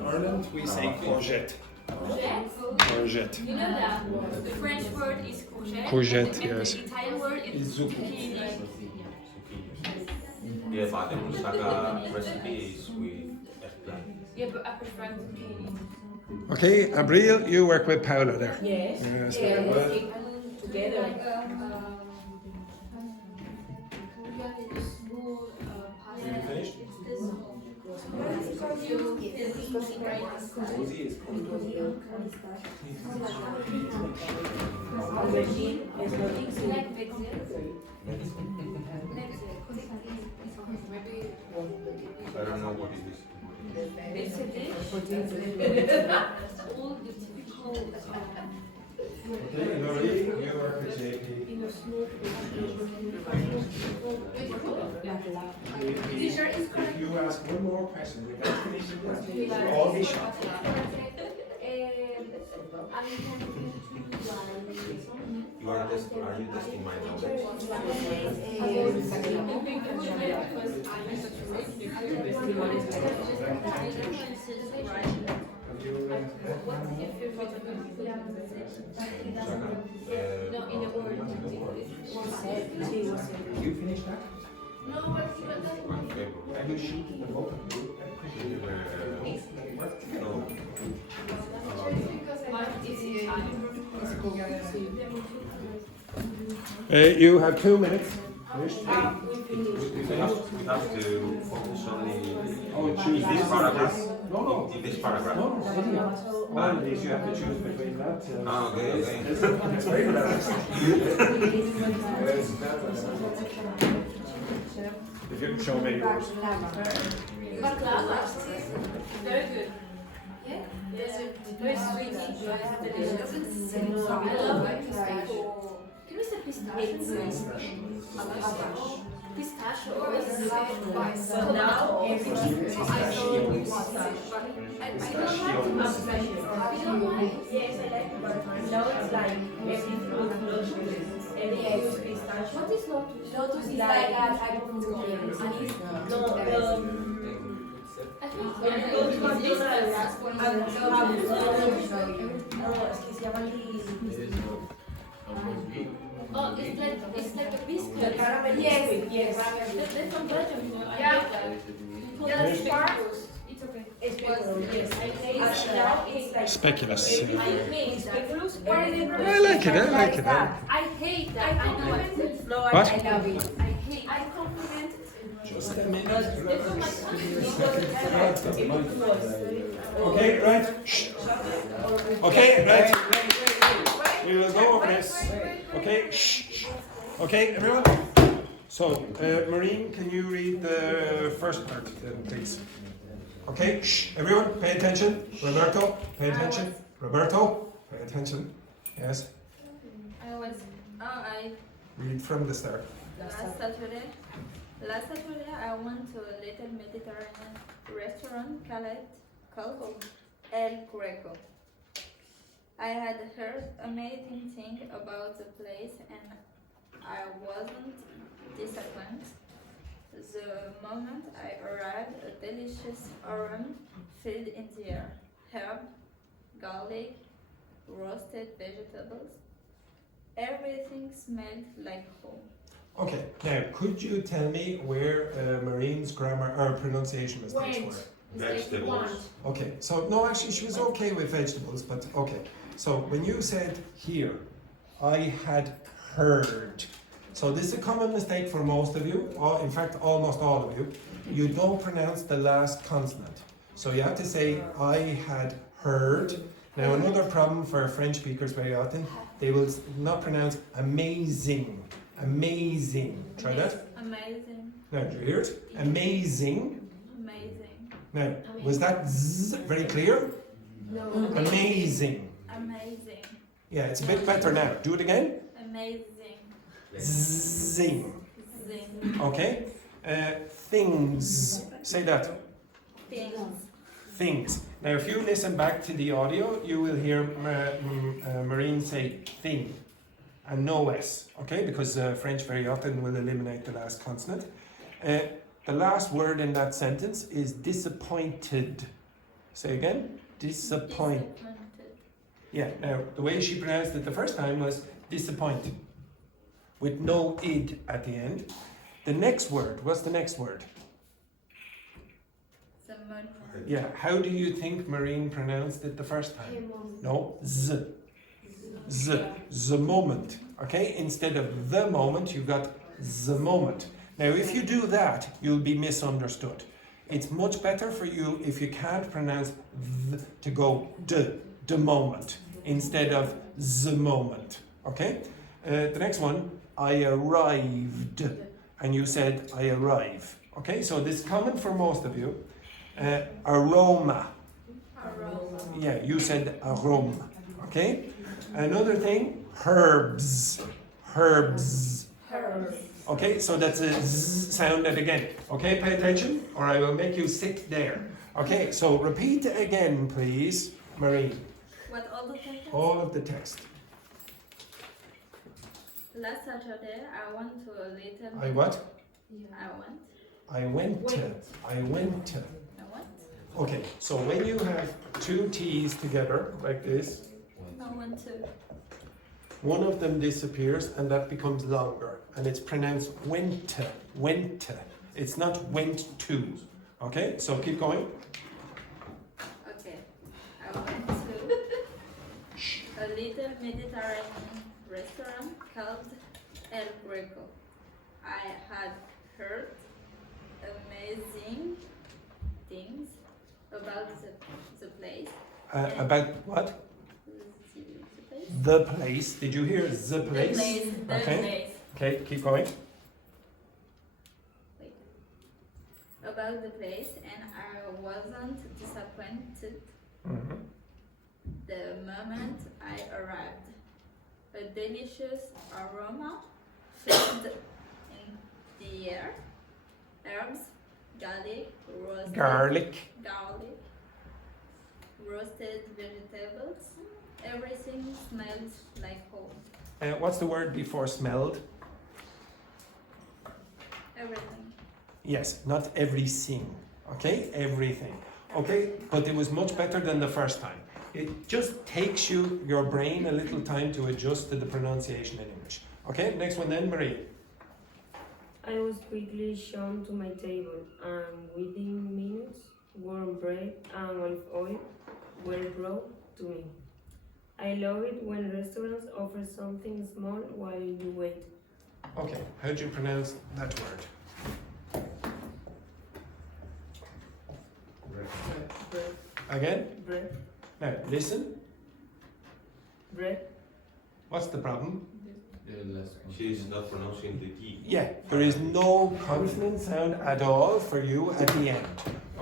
Ireland, we say courgette. Courgette. You know that the French word is courgette. Courgette, and yes. The Italian word is Is zucchini. zucchini. Yeah, but the moussaka recipe is with eggplant. Yeah, but I prefer zucchini. Okay, Abril, you work with Paula there. Yes. Yes, Yeah, very well. together. You finished? I don't know what it is. It's a dish with all the typical Okay, Lori, you work with JP. If you ask one more question, we can finish the question. All be short. Are you testing my knowledge? You finished that? My favorite. And you shoot the both of you. No. You have 2 minutes. Finished? We have to focus on Oh, choose this paragraph. No. In this paragraph. No, all of these you have to choose between that. Ah, okay. It's very relaxed. If you can show me yours. very good. Very sweet. Delicious. I love it. Can we say pistachio? Pistachio. So now everything is Pistachio. Yes, I like it, but now it's like everything with lotus. Everything is pistachio. What is lotus? Lotus is like a type of cookie. No, when you go to McDonald's and have no, es que se llama Oh, it's like a the biscuit. caramel Yes. biscuit, yes. That's from Belgium. I Yeah. hate that. Yeah, that's part. It's okay. Speculoos, yes. And now it's like Speculous. I hate speculoos. What is it? I like it. I hate that. I know it. No, What? I love it. I hate. I compliment it. Just a minute. Okay, right. Shh. Okay, right. We will go over this. Okay, shh. Okay, everyone. So, Maureen, can you read the first part then, please? Okay, shh. Everyone, pay attention. Roberto, pay attention. Roberto, pay attention. Yes. I Read from the start. last Saturday I went to a little Mediterranean restaurant called El Greco. I had heard amazing things about the place and I wasn't disappointed. The moment I arrived, a delicious aroma filled in the air. Herb, garlic, roasted vegetables. Everything smelled like home. Okay, now could you tell me where Maureen's grammar or pronunciation mistakes Went. were? Vegetables. Okay, so no, actually she was okay with vegetables, but okay. So when you said here, I had heard. So this is a common mistake for most of you, or in fact almost all of you. You don't pronounce the last consonant. So you have to say, I had heard. Now another problem for French speakers very often, they will not pronounce amazing. Amazing. Try that. Amazing. Now, do you hear it? Amazing. Amazing. Now, was that z very clear? No. Amazing. Amazing. Yeah, it's a bit better now. Do it again. Amazing. Zing. Zing. Okay? Things. Say that. Things. Things. Now, if you listen back to the audio, you will hear Maureen say thing and no S, okay? Because French very often will eliminate the last consonant. The last word in that sentence is disappointed. Say again. Disappointed. Yeah, now the way she pronounced it the first time was disappointed with no id at the end. The next word, what's the next word? The moment. Yeah, how do you think Maureen pronounced it the first time? No, z. Z. The moment. Okay, instead of the moment, you got the moment. Now, if you do that, you'll be misunderstood. It's much better for you if you can't pronounce th to go the moment, instead of the moment. Okay? The next one, I arrived. And you said, I arrive. Okay, so this is common for most of you. Aroma. Aroma. Yeah, you said aroma. Okay? Another thing, herbs. Herbs. Herbs. Okay, so that's a z sound again. Okay, pay attention, or I will make you sit there. Okay, so repeat again, please, Marie. What all the sentence? All of the text. Last Saturday, I went to a little. I what? I went. I went to. I went to. I went. Okay, so when you have two T's together, like this, I went to. one of them disappears and that becomes longer. And it's pronounced went to. Went to. It's not went to. Okay, so keep going. Okay. I went to a little Mediterranean restaurant called El Greco. I had heard amazing things about the place. About what? The place? The place. Did you hear the place? The Okay. place. Okay, keep going. Wait. About the place, and I wasn't disappointed Mhm. the moment I arrived. A delicious aroma filled in the air. Herbs, garlic, roasted vegetables. Everything smells like home. What's the word before smelled? Everything. Yes, not everything. Okay, everything. Okay, but it was much better than the first time. It just takes your brain a little time to adjust to the pronunciation in English. Okay, next one then, Marie. I was quickly shown to my table, and within minutes, warm bread and olive oil were brought to me. I love it when restaurants offer something small while you wait. Okay, how do you pronounce that word? Bread. Again? Bread. Now, listen. Bread. What's the problem? She's not pronouncing the T. Yeah, there is no consonant sound at all for you at the end.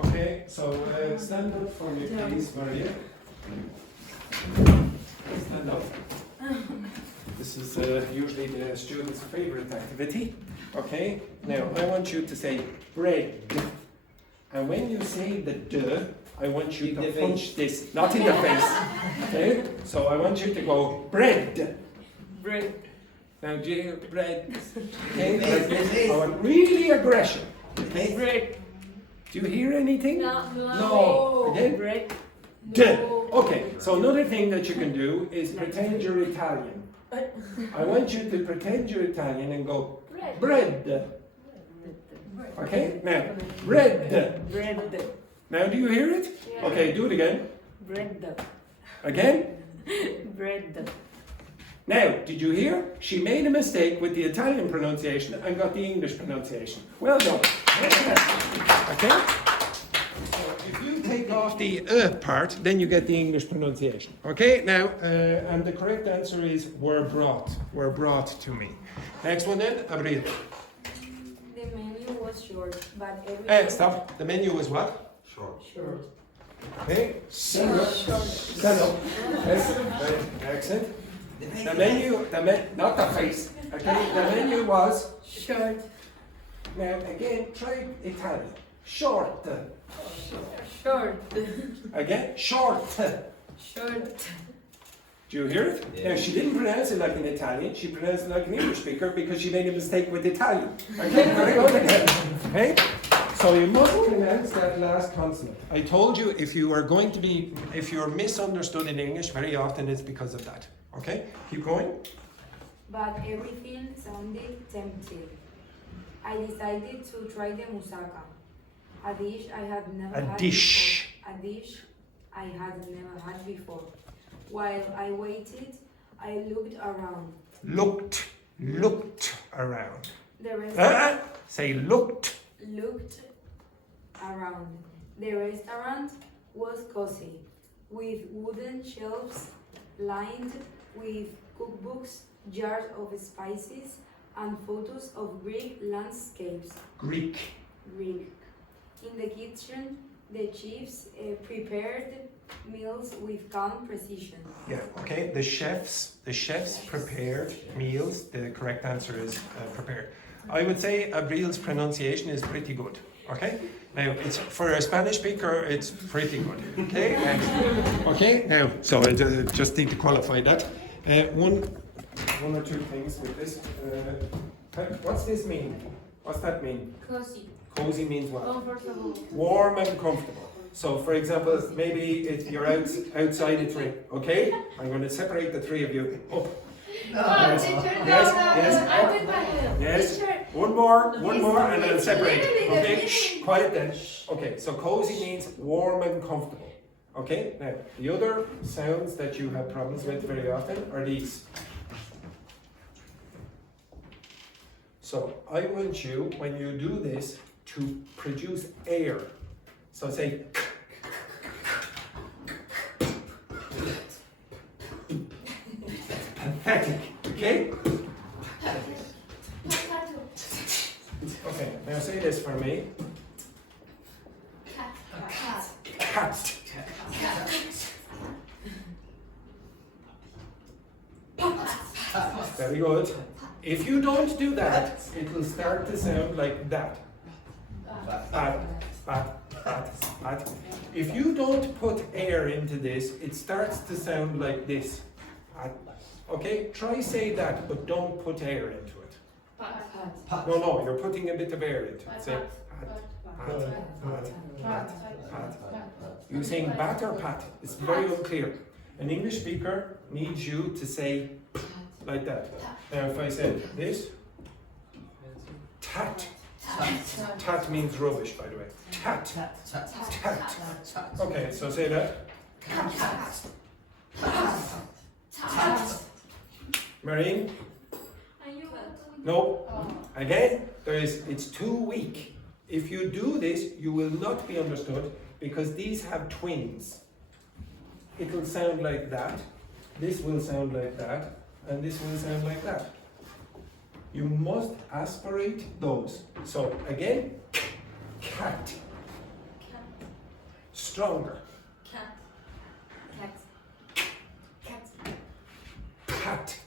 Okay, so stand up for me, please, Maria. Stand up. This is usually the students' favorite activity. Okay, now I want you to say bread. And when you say the D, I want you to punch this, not in the face. Okay, so I want you to go bread. Bread. Now, do you hear bread? Okay, like this. I want really aggression. Okay? Bread. Do you hear anything? No. Again? Bread. D. Okay, so another thing that you can do is pretend you're Italian. I want you to pretend you're Italian and go bread. Okay, now bread. Bread. Now, do you hear it? Yeah. Okay, do it again. Bread. Again. Bread. Now, did you hear? She made a mistake with the Italian pronunciation and got the English pronunciation. Well done. Okay? So if you take off the part, then you get the English pronunciation. Okay? Now, and the correct answer is were brought to me. Next one then, Abril. The menu was short, but everything... Stop. The menu was what? Short. Short. Okay? Stand up. Stand up. Yes. Right. Excellent. The menu, not the face. Okay, the menu was Short. now again. Try Italian. Short. Short. Again, short. Short. Do you hear it? Yeah. Now she didn't pronounce it like an Italian. She pronounced it like an English speaker because she made a mistake with Italian. Okay, very good again. Okay, so you must pronounce that last consonant. I told you if you are misunderstood in English, very often it's because of that. Okay, keep going. But everything sounded tempting. I decided to try the moussaka, a dish I had never had dish. before. A dish I had never had before. While I waited, I looked around. Looked around. The restaurant Say looked. looked around. The restaurant was cozy, with wooden shelves lined with cookbooks, jars of spices, and photos of Greek landscapes. Greek. In the kitchen, the chefs prepared meals with calm precision. Yeah, okay. The chefs prepared meals. The correct answer is prepared. I would say Abril's pronunciation is pretty good. Okay. Now it's for a Spanish speaker, it's pretty good. Okay. Okay. Now, so I just need to qualify that. One or two things with this. What's this mean? What's that mean? Cozy. Cozy means what? Comfortable. Warm and comfortable. So, for example, maybe if you're outside a tree, okay? I'm going to separate the three of you up. Oh, teacher, Yes. One more, and then separate. Okay, shh, quiet then. Okay, so cozy means warm and comfortable. Okay, now the other sounds that you have problems with very often are these. So I want you, when you do this, to produce air. So say. Pathetic, okay? Okay, now say this for me. Cat. Very good. If you don't do that, it will start to sound like that. Bat, bat, bat, bat. If you don't put air into this, it starts to sound like this. Okay, try say that, but don't put air into it. No, you're putting a bit of air into it. Say pat. You saying bat or pat? It's very unclear. An English speaker needs you to say like that. Now if I said this, tat. Tat means rubbish, by the way. Tat. Okay, so say that. Marine? No. Again, it's too weak. If you do this, you will not be understood because these have twins. It will sound like that, this will sound like that, and this will sound like that. You must aspirate those. So again, cat. Stronger. Cat. Cat. Cat. Pat. Pat.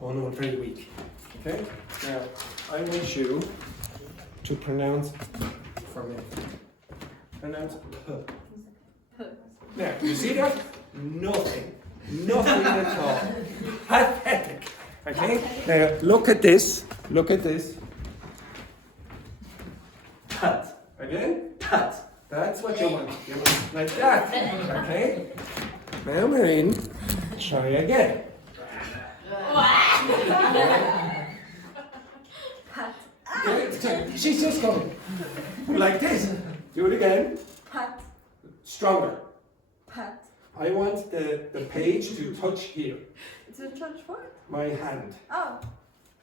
Oh no, very weak. Okay? Now, I want you to pronounce for me. Pronounce P. Now, you see that? Nothing. Nothing at all. Pathetic. Okay? Now, look at this. Look at this. Pat. Again? Pat. That's what you want. You want like that. Okay? Now we're in. Try again. Okay? She's just coming. Like this. Do it again. Pat. Stronger. Pat. I want the page to touch here. It's a touch what? My hand. Oh.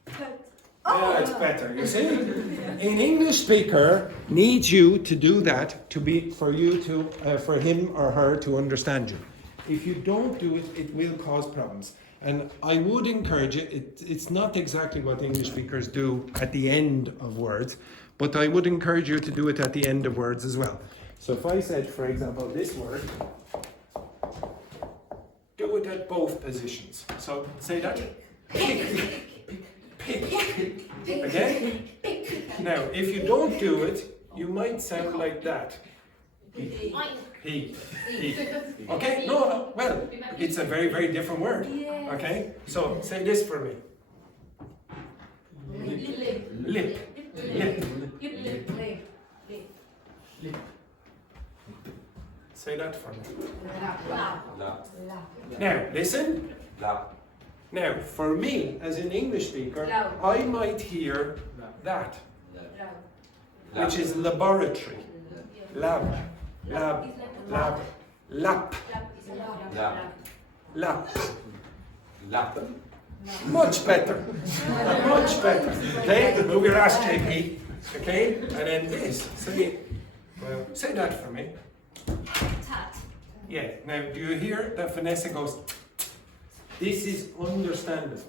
Pat. Yeah, it's better. You see, an English speaker needs you to do that to be for you to for him or her to understand you. If you don't do it, it will cause problems. And I would encourage you. It's not exactly what English speakers do at the end of words, but I would encourage you to do it at the end of words as well. So if I said, for example, this word, do it at both positions. So say that. Pick. Again? Now, if you don't do it, you might sound like that. He. Okay? No, well, it's a very, very different word. Okay? So, say this for me. Lip. Say that for me. Now, listen. Now, for me, as an English speaker, I might hear that, which is laboratory. Lab. Lap. Much better. Much better. Okay? Move your ass, JP. Okay? And then this. Say that for me. Tat. Yeah. Now, do you hear that Vanessa goes? This is understandable.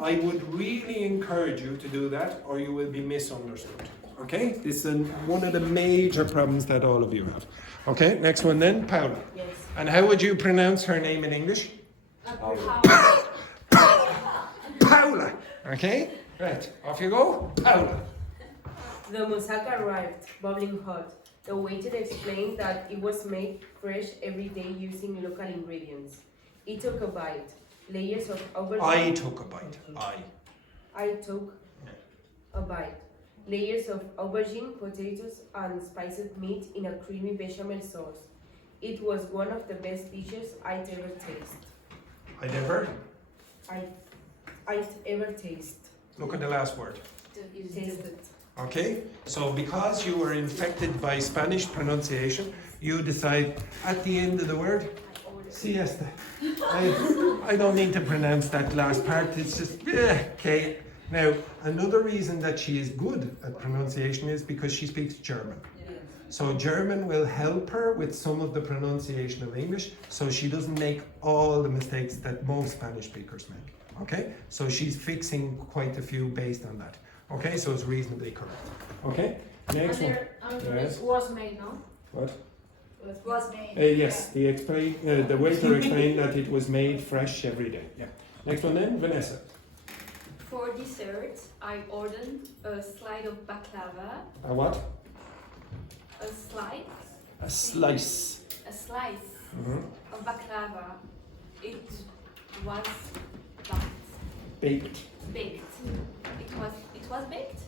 I would really encourage you to do that, or you will be misunderstood. Okay? This is one of the major problems that all of you have. Okay, next one then, Paula. Yes. And how would you pronounce her name in English? Paula. Okay? Right, off you go. Paula. The moussaka arrived, bubbling hot. The waiter explained that it was made fresh every day using local ingredients. It took a bite. Layers of aubergine. I took a bite. I took a bite. Layers of aubergine, potatoes, and spiced meat in a creamy bechamel sauce. It was one of the best dishes I'd ever tasted. I'd ever tasted. Look at the last word. Tasted. Okay? So because you were infected by Spanish pronunciation, you decide at the end of the word, siesta. I don't need to pronounce that last part. It's just, okay. Now, another reason that she is good at pronunciation is because she speaks German. So German will help her with some of the pronunciation of English, so she doesn't make all the mistakes that most Spanish speakers make. Okay? So she's fixing quite a few based on that. Okay? So it's reasonably correct. Okay? Next one. Yes. Was made, no? What? Was made. Yes, the waiter explained that it was made fresh every day. Yeah. Next one then, Vanessa. For dessert, I ordered a slide of baklava. A what? A slice. A slice. A slice Mm-hmm. of baklava. It was Baked. baked. It was baked.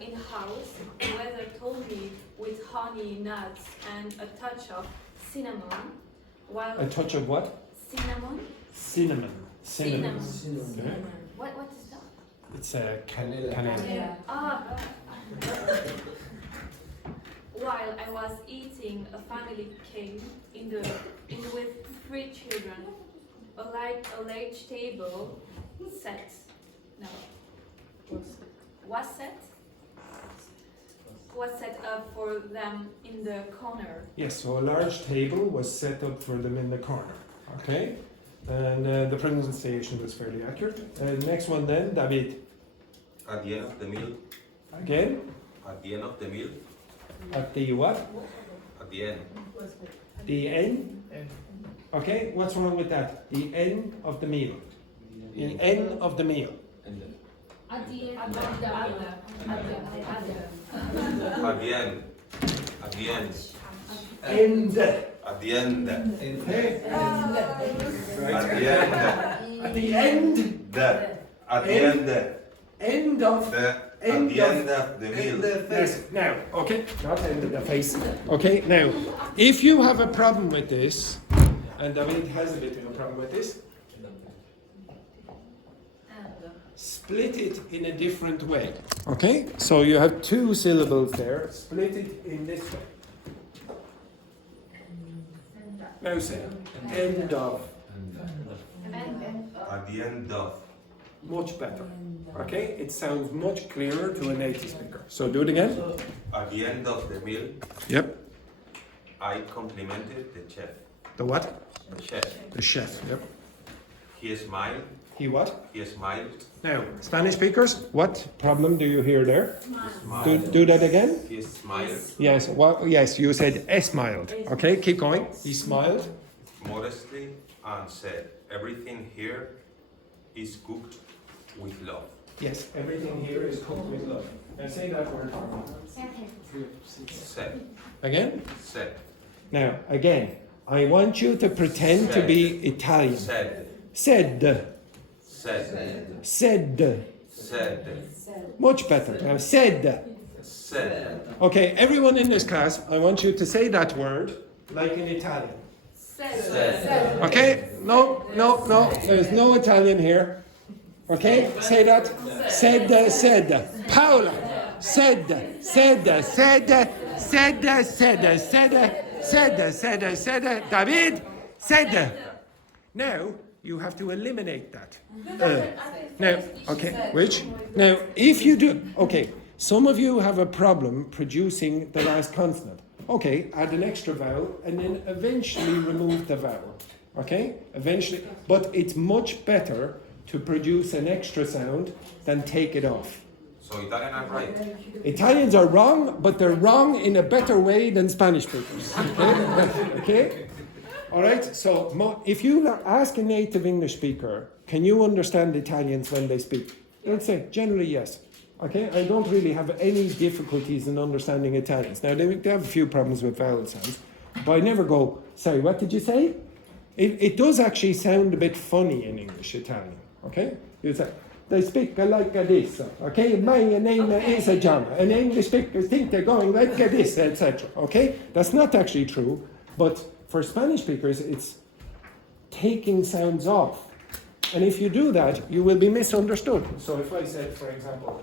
In house, the weather told me with honey, nuts, and a touch of cinnamon. While A touch of what? cinnamon. Cinnamon. Cinnamon. Okay. What is that? It's a canela. While I was eating, a family came in with 3 children. A large table set. No. Was set. was set up for them in the corner. Yes, so a large table was set up for them in the corner. Okay? And the pronunciation was fairly accurate. Next one then, David. At the end of the meal. Again. At the end of the meal. At the what? At the end. The end? Okay, what's wrong with that? The end of the meal. The end of the meal. At the end. At the end. At the end. End. At the end. Okay? At the end. At the end. At the end. End of. At the end of the meal. Yes. Now, okay, not end of the face. Okay, now, if you have a problem with this, and David has a bit of a problem with this, split it in a different way. Okay, so you have two syllables there. Split it in this way. Now say end of. At the end of. Much better. Okay, it sounds much clearer to a native speaker. So do it again. At the end of the meal, Yep. I complimented the chef. The what? The chef. The chef. Yep. He smiled. He what? He smiled. Now, Spanish speakers, what problem do you hear there? He Do that again. He smiled. Yes. Well, yes, you said smiled. Okay, keep going. He smiled. Modestly and said, everything here is cooked with love. Yes, everything here is cooked with love. Now say that word for me. Said. Again? Said. Now, again, I want you to pretend to be Italian. Said. Said. Said. Said. Said. Much better. Now, said. Said. Okay, everyone in this class, I want you to say that word like in Italian. Said. Okay? No. There's no Italian here. Okay? Say that. Said. Paola. Said. David. Said. Now, you have to eliminate that. Now, okay, which? Now, if you do, okay, some of you have a problem producing the last consonant. Okay, add an extra vowel and then eventually remove the vowel. Okay? Eventually. But it's much better to produce an extra sound than take it off. So Italian are right. Italians are wrong, but they're wrong in a better way than Spanish speakers. Okay? Okay? All right, so if you ask a native English speaker, can you understand Italians when they speak? They'll say, generally, yes. Okay, I don't really have any difficulties in understanding Italians. Now, they have a few problems with vowel sounds, but I never go, sorry, what did you say? It does actually sound a bit funny in English, Italian, okay? You say, they speak like this, okay? My name is John, and English speakers think they're going like this, etc., okay? That's not actually true, but for Spanish speakers, it's taking sounds off. And if you do that, you will be misunderstood. So if I said, for example,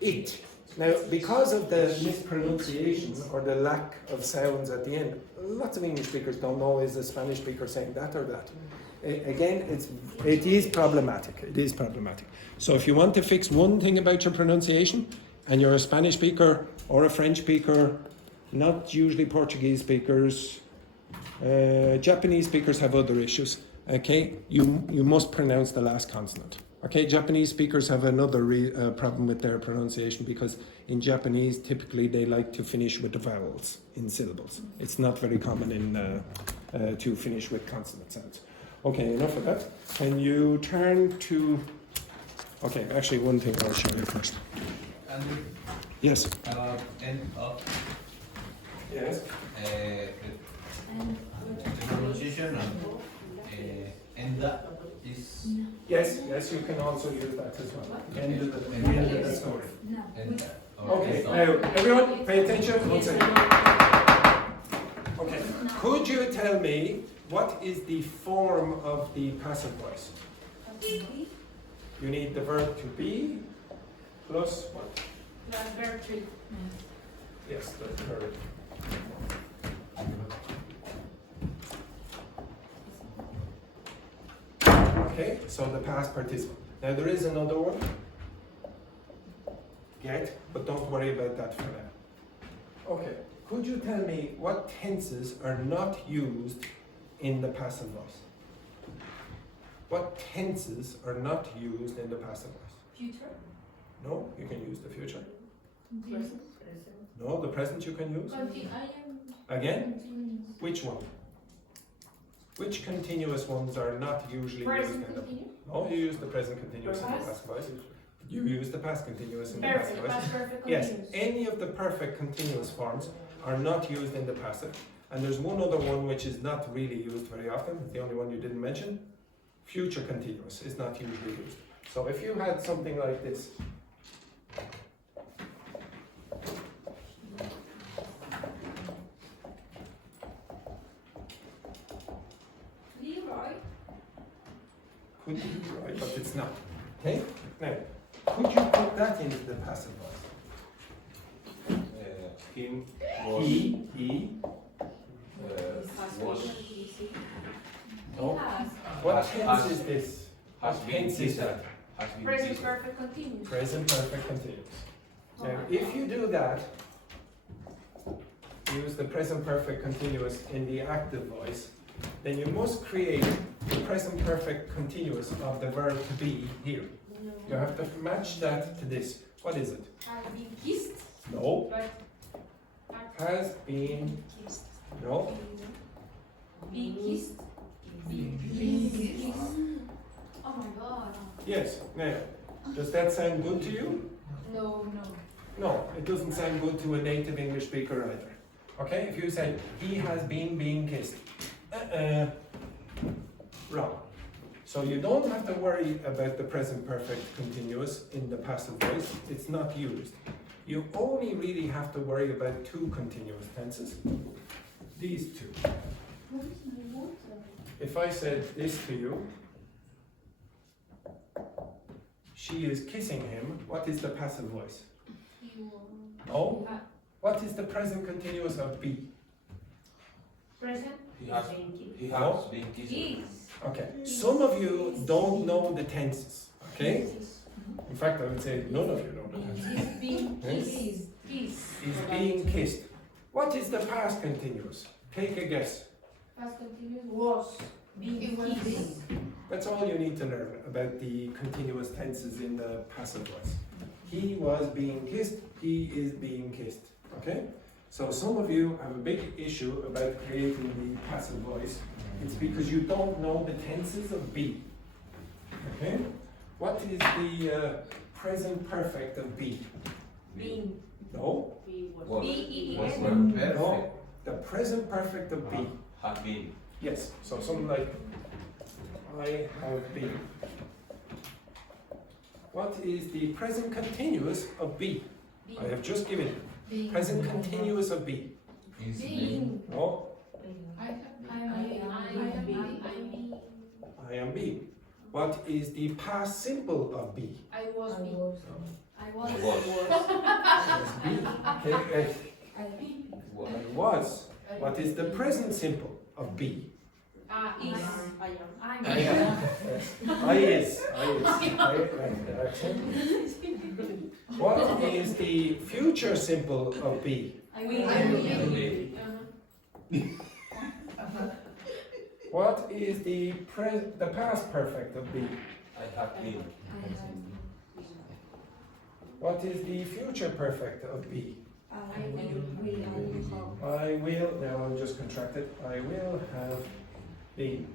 it. Now, because of the mispronunciation or the lack of sounds at the end, lots of English speakers don't know is a Spanish speaker saying that or that. Again, it is problematic. It is problematic. So if you want to fix one thing about your pronunciation, and you're a Spanish speaker or a French speaker, not usually Portuguese speakers, Japanese speakers have other issues. Okay, you must pronounce the last consonant. Okay, Japanese speakers have another problem with their pronunciation because in Japanese, typically they like to finish with the vowels in syllables. It's not very common to finish with consonant sounds. Okay, enough of that. Can you turn to... Okay, actually one thing I'll show you first. Andrew, Yes. about end of Yes. the pronunciation of end is Yes, you can also use that as well. End of the story. end. Okay, now everyone pay attention. One second. Okay, could you tell me what is the form of the passive voice? You need the verb to be plus what? Verb 3. Yes, the verb. Okay. Okay, so the past participle. Now there is another one. Get, but don't worry about that for now. Okay, could you tell me what tenses are not used in the passive voice? What tenses are not used in the passive voice? Future. No, you can use the future. Present. No, the present you can use. Again? Which one? Which continuous ones are not usually used Present in the... continuous. No, you use the present continuous in the Past. passive voice. You use the past continuous in the passive Perfect. voice. Past perfect Yes, continuous. any of the perfect continuous forms are not used in the passive. And there's one other one which is not really used very often. It's the only one you didn't mention. Future continuous is not usually used. So if you had something like this, Leroy. could be right, but it's not. Okay? Now, could you put that into the passive voice? Him He, was no. Has. What Has- tense has- is this? has What been tense is kissed. that? Has been Present kissed. perfect continuous. Present perfect continuous. Now, if you do that, use the present perfect continuous in the active voice, then you must create the present perfect continuous of the verb to be here. You have to match that to this. What is it? Has been kissed. No. But Has been. No. be kissed. Be kissed. Oh my god. Yes. Now, does that sound good to you? No. No, it doesn't sound good to a native English speaker either. Okay, if you say, he has been being kissed. Wrong. So you don't have to worry about the present perfect continuous in the passive voice. It's not used. You only really have to worry about two continuous tenses. These two. If I said this to you, she is kissing him, what is the passive voice? No. What is the present continuous of be? Present. He has No. been kissed. Is. Okay. Some of you don't know the tenses. Okay? In fact, I would say none of you know the tenses. Is being Yes. kissed. Is being kissed. What is the past continuous? Take a guess. Past continuous was being kissed. That's all you need to learn about the continuous tenses in the passive voice. He was being kissed, he is being kissed. Okay? So some of you have a big issue about creating the passive voice. It's because you don't know the tenses of be. Okay? What is the present perfect of be? Being. No? Was B-E-E-N. perfect. No. The present perfect of be. Had been. Yes. So something like I have been. What is the present continuous of be? I have just given you. Present continuous of be. Is Being. No? I am being. What is the past simple of be? I was being. I was. Was. Okay. I was. What is the present simple of be? Is. I am. Yes. I is. What is the future simple of be? What is the past perfect of be? I have been. What is the future perfect of be? I will. I will, now I'll just contract it, I will have been.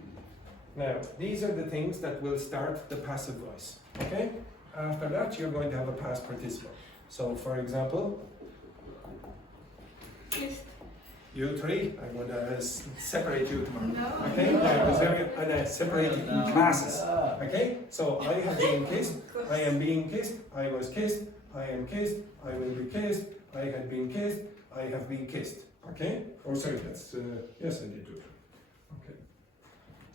Now, these are the things that will start the passive voice, okay? After that, you're going to have a past participle. So, for example, you three, I'm going to separate you tomorrow, okay? I'm going to separate you in classes, okay? So, I have been kissed, I am being kissed, I was kissed, I am kissed, I will be kissed, I had been kissed, I have been kissed. Okay? Oh, sorry, that's, yes, I did do it. Okay.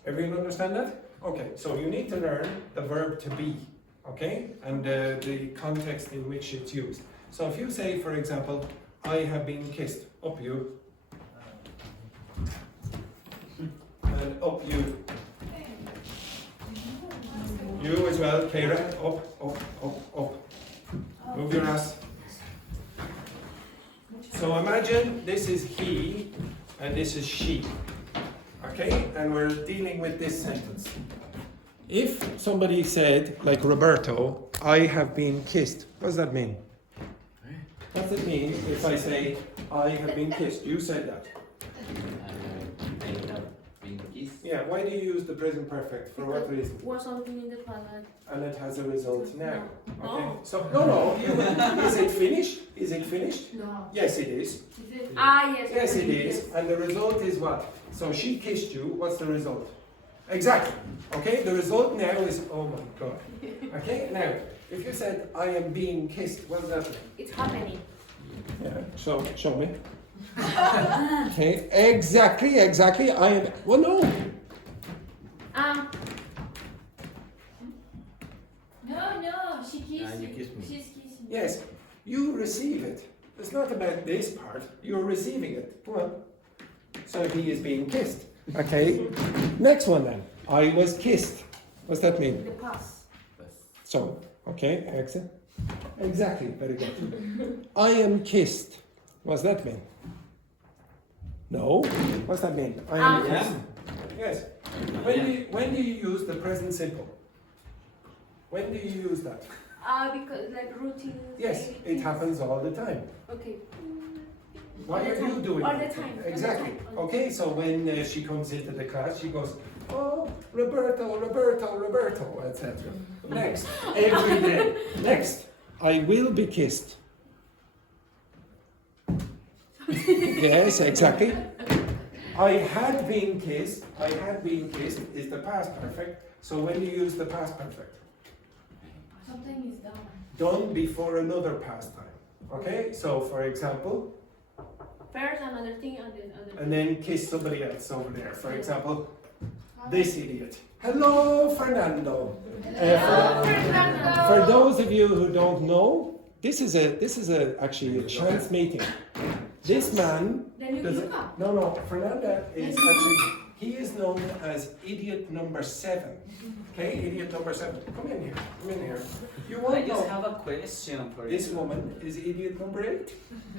Everyone understand that? Okay, so you need to learn the verb to be, okay? And the context in which it's used. So if you say, for example, I have been kissed, up you, and up you. as well, Kara. Up, up, up, up. Move your ass. So imagine this is he and this is she. Okay? And we're dealing with this sentence. If somebody said, like Roberto, I have been kissed, what does that mean? What does it mean if I say, I have been kissed? You said that. I have been kissed. Yeah, why do you use the present perfect? For what reason? Was something in the past. And it has a result now. No. Okay. So no, is it finished? Is it finished? No. Yes, it is. Is it? Ah, yes. Yes, it is. And the result is what? So she kissed you. What's the result? Exactly. Okay. The result now is oh my god. Okay. Now, if you said I am being kissed, what does that mean? It's happening. Yeah. So show me. Okay. Exactly. I am. Well, no. No, she kissed You you. kissed me. She's kissing. Yes. You receive it. It's not about this part. You're receiving it. Come on. So he is being kissed. Okay. Next one then. I was kissed. What's that mean? The past. So, okay, excellent. Exactly, very good. I am kissed. What's that mean? No. What's that mean? I am kissed. Yes. When do you use the present simple? When do you use that? Because like routine. Yes, it happens all the time. Okay. Why are you doing All it? the time. Exactly. Okay, so when she comes into the class, she goes, oh, Roberto, etc. Next, every day. Next, I will be kissed. Yes, exactly. I had been kissed is the past perfect. So when do you use the past perfect? Something is done. Done before another past time. Okay, so for example, First another thing and then other. and then kiss somebody else over there. For example, this idiot. Hello, Fernando. For those of you who don't know, this is actually a chance meeting. This man. Then you does- look up. No, Fernanda is actually, he is known as idiot number 7. Okay, idiot number 7. Come in here. You I won't just know. have a question for This you. woman is idiot number 8.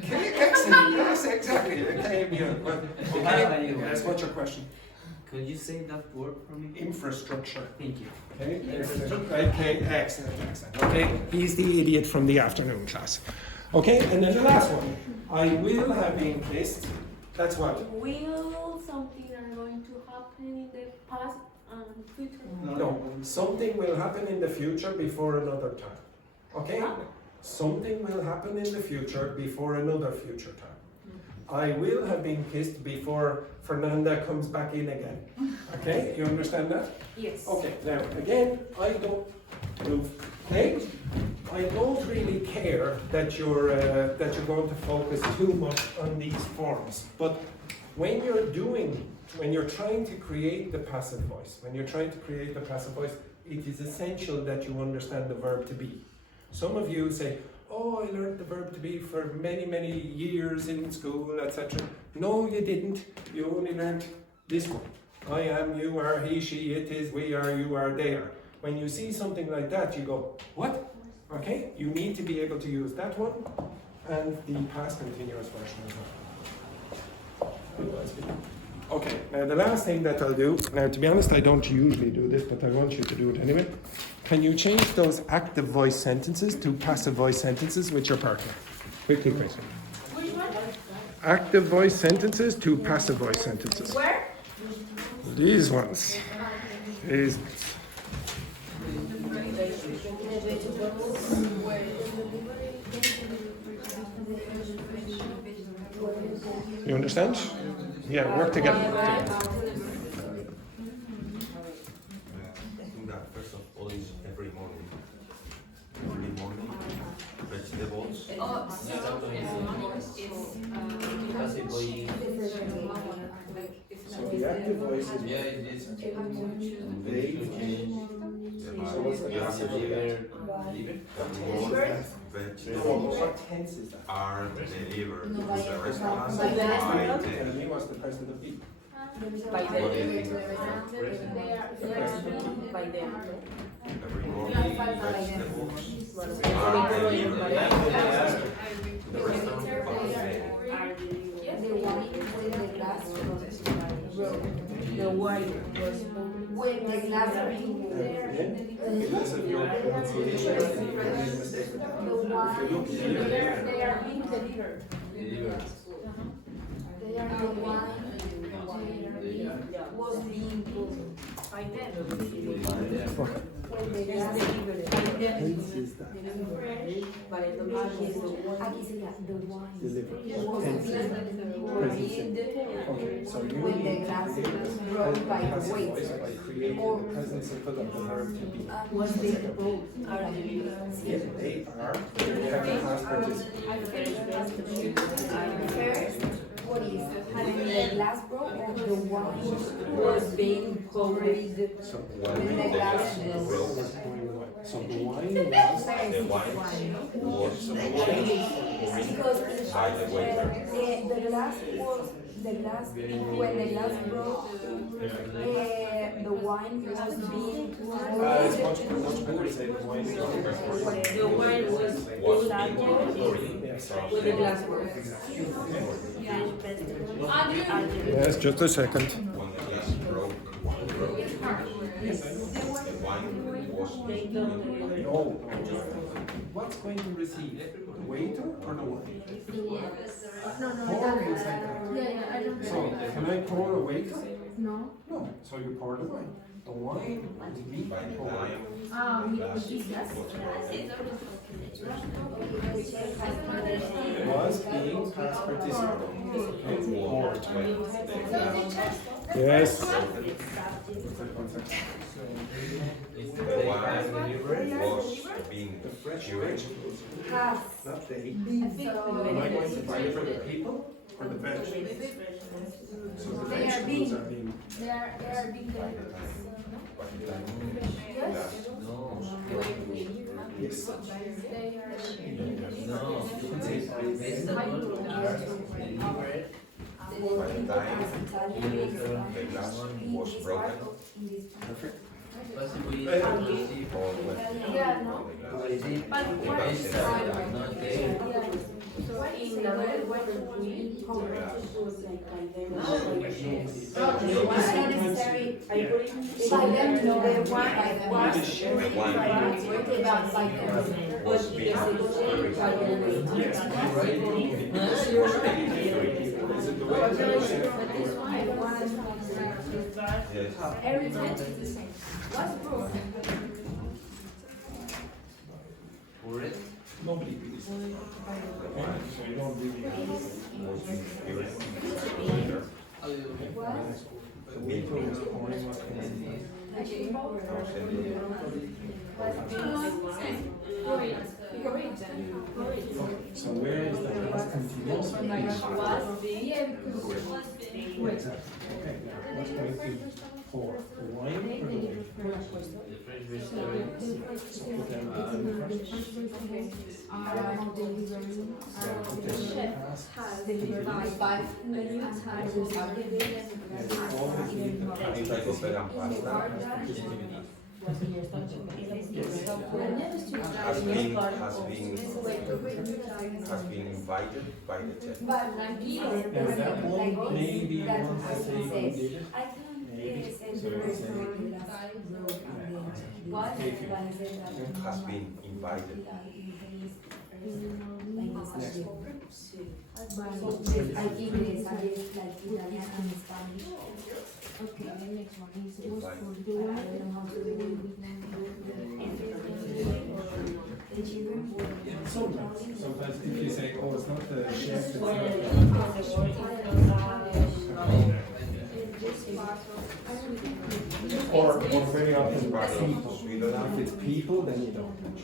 Okay, excellent. Yes, exactly. Okay, yeah. Okay. Yes, what's your question? Could you say that word for me? Infrastructure. Thank you. Okay, okay, excellent. Okay, he's the idiot from the afternoon class. Okay, and then the last one. I will have been kissed. That's what? Will something are going to happen in the past and future? No, something will happen in the future before another time. Okay? Something will happen in the future before another future time. I will have been kissed before Fernanda comes back in again. Okay? You understand that? Yes. Okay, now again, I don't move. Okay? I don't really care that you're going to focus too much on these forms. But when you're trying to create the passive voice, it is essential that you understand the verb to be. Some of you say, oh, I learned the verb to be for many, many years in school, etc. No, you didn't. You only learned this one. I am, you are, he, she, it is, we are, you are, they are. When you see something like that, you go, what? Okay, you need to be able to use that one and the past continuous version as well. Okay, now the last thing that I'll do, now to be honest, I don't usually do this, but I want you to do it anyway. Can you change those active voice sentences to passive voice sentences with your partner? Quickly. Which one? Active voice sentences to passive voice sentences. Where? These ones. These. You understand? Yeah, work together. I think that first of all is every morning. Vegetables. So the active voice is Yeah, it is. they. So what's the You have to passive? deliver. Vegetables What tense is that? are delivered to the restaurant Tell by me what's the present of be. By What them. do you think? Present. By them. Every morning, vegetables are delivered to the restaurant by the day. The wine when the glass broke. The wine was when the glass broke. Because of your pronunciation, you made a mistake with that. The wine. If you look here, They are being delivered. Delivered. The wine was being cooked. By them. When the glass by the aquí sería the wine was being Okay, so you when the need to glass create was this brought by passive weight. voice by creating Or- the present simple of the verb to be. Was being brought. Yes, they are. They have a past participle. First, what is when the glass broke or the wine was being poured So when when the the glass glass broke. broke, So the wine was the wine was poured Because by the waiter. the glass was the glass when the glass broke, the wine was being it's poured. much better to say the wine is The wine was Was being poured Yes. when the glass broke. Yes, just a second. When the glass broke, the wine was No. What's going to receive? The waiter or the wine? No, Pour inside that. Yeah, I don't So, can I pour a waiter? No. No. So you pour the wine. The wine will be by the poured. time We glass this, yes. Was being past participle. Okay, poured. Yes. Yes. The wine was being cured. Has Not they. been Am I going to buy it for the people or the vegetables? So the They are vegetables are being. They are being delivered. Yes. No. Vegetables delivered. By the time the glass was broken, Perfect. Possibly or receive when Yeah, no. the receive glass not they. not necessary. By them, the wine was already by them. was being By the way. Yes. yes. Every time it's the same. What's broken? Correct. Nobody believes it. Okay, so you don't really. Was being cured. The waiter was pouring what So where is the past continuous? Exactly. Okay, now what's going to pour? The wine or the waiter? The French restaurant. So put them in the first. So put them in the past. Yes, always leave the past. If I go back and pasta, Yes. has been invited by the chef. But And that one maybe once I say you did it. I can Maybe. say So the it's a- restaurant Has been invited. Next. I give this, I just like Italian and Spanish. Okay, the next one is Invite. was for the one. I don't know how to do Sometimes if you say, oh, it's not the chef, it's not or very often people. If it's people, then you don't touch.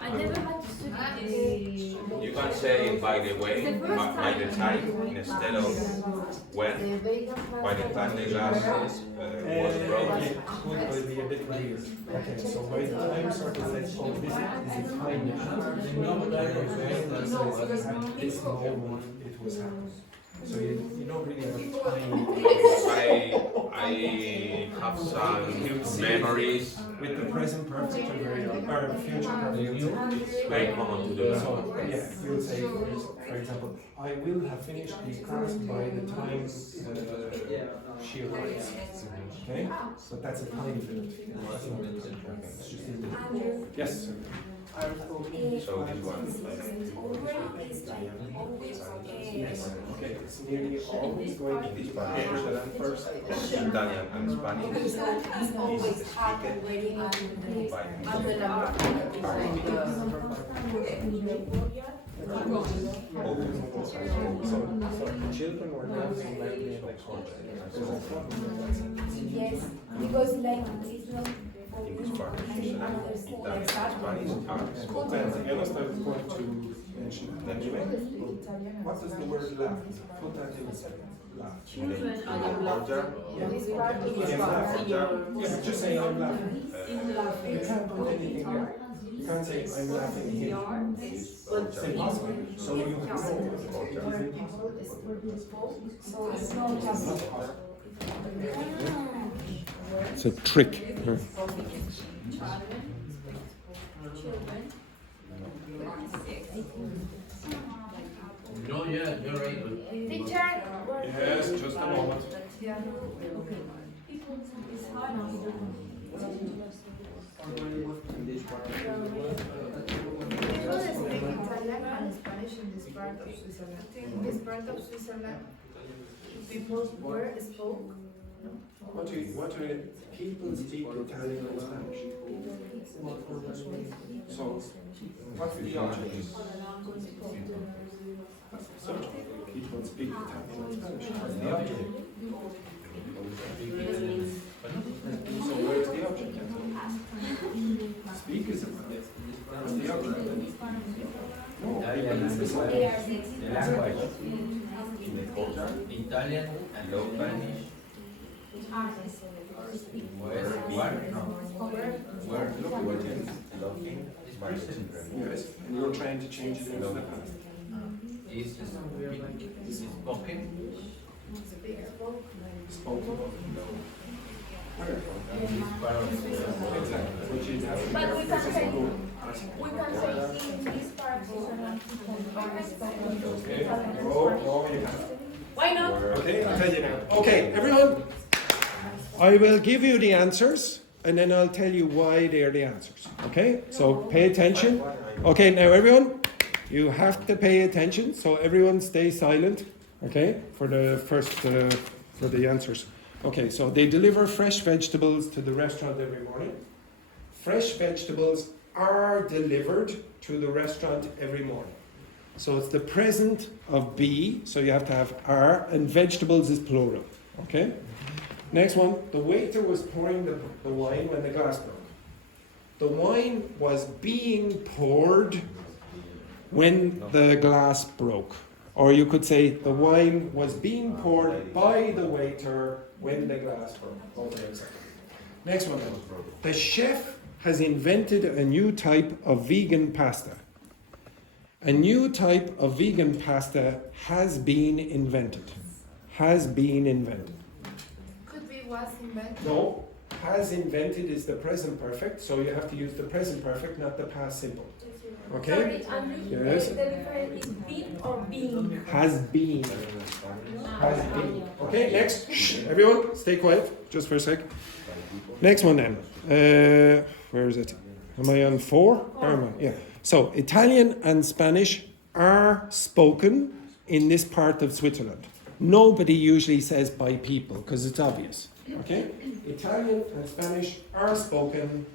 I never had to study this. You can say by the way, by the time, instead of when, by the time the glasses was broken. It would be a bit weird. Okay, so by the time circle says, oh, this is a time this moment it was happening. So you don't really have time. I have some memories. With the present perfect or future perfect. It's very common to do. So yeah, you'll say, for example, I will have finished the class by the time she arrives. Okay, but that's a time limit. It's just in the- Yes. Sir. So this one. Okay, it's nearly always going to be Spanish first. Italian and Spanish. It's always already So children were dancing lightly in the corner. Yes, because like it's not English, Spanish, Italian, Spanish are spoken. Valentina was going to mention that anyway. What does the word laugh? Put that in laugh. Children are Order. Yeah, just say I'm laughing. You can't put anything there. You can't say I'm laughing here. It's impossible. So you have so it's not just It's a trick. No, yeah, you're right. Teacher. Yes, just a moment. Yeah. People speak Italian and Spanish in this part of Switzerland. In this part of Switzerland, people spoke. What do people speak Italian and Spanish? So, what's the object? Subject. People speak Italian and Spanish. What's the object? So, where's the object? Speak is a verb. What's the object? No, Italian and Spanish. Yes, and you're trying to change it into the past. Is spoken. Spoken. Where? Exactly. Which is But we can say in this part of Switzerland, okay. Oh, you have. why not? Okay, I'll tell you now. Okay, everyone. I will give you the answers and then I'll tell you why they are the answers. Okay? So pay attention. Okay, now everyone, you have to pay attention. So everyone stay silent. Okay? For the first, for the answers. Okay, so they deliver fresh vegetables to the restaurant every morning. Fresh vegetables are delivered to the restaurant every morning. So it's the present of be, so you have to have are, and vegetables is plural. Okay? Next one, the waiter was pouring the wine when the glass broke. The wine was being poured when the glass broke. Or you could say the wine was being poured by the waiter when the glass broke. Okay, exactly. Next one then. The chef has invented a new type of vegan pasta. A new type of vegan pasta has been invented. Has been invented. Could be was invented. No, has invented is the present perfect, so you have to use the present perfect, not the past simple. Okay? Sorry, Andrew, Yes. the difference is been or being. Has been. Has been. Okay, next. Shh, everyone, stay quiet, just for a sec. Next one then. Where is it? Am I on 4? Where am I? Yeah. So, Italian and Spanish are spoken in this part of Switzerland. Nobody usually says by people, because it's obvious. Okay? Italian and Spanish are spoken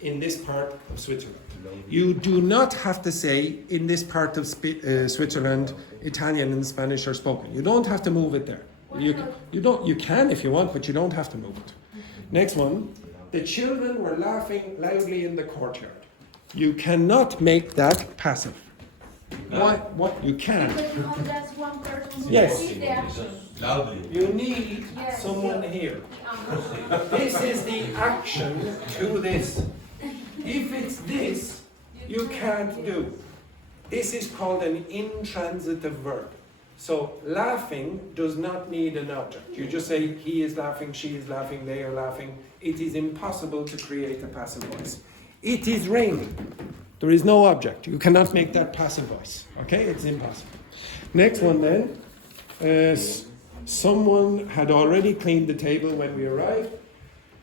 in this part of Switzerland. You do not have to say in this part of Switzerland, Italian and Spanish are spoken. You don't have to move it there. You can if you want, but you don't have to move it. Next one. The children were laughing loudly in the courtyard. You cannot make that passive. What? You can't. Because you have just one person. Yes. Repeat the action. Loudly. You need Yes. someone here. This is the action to this. If it's this, you can't do. This is called an intransitive verb. So laughing does not need an object. You just say he is laughing, she is laughing, they are laughing. It is impossible to create a passive voice. It is raining. There is no object. You cannot make that passive voice. Okay, it's impossible. Next one then. Someone had already cleaned the table when we arrived.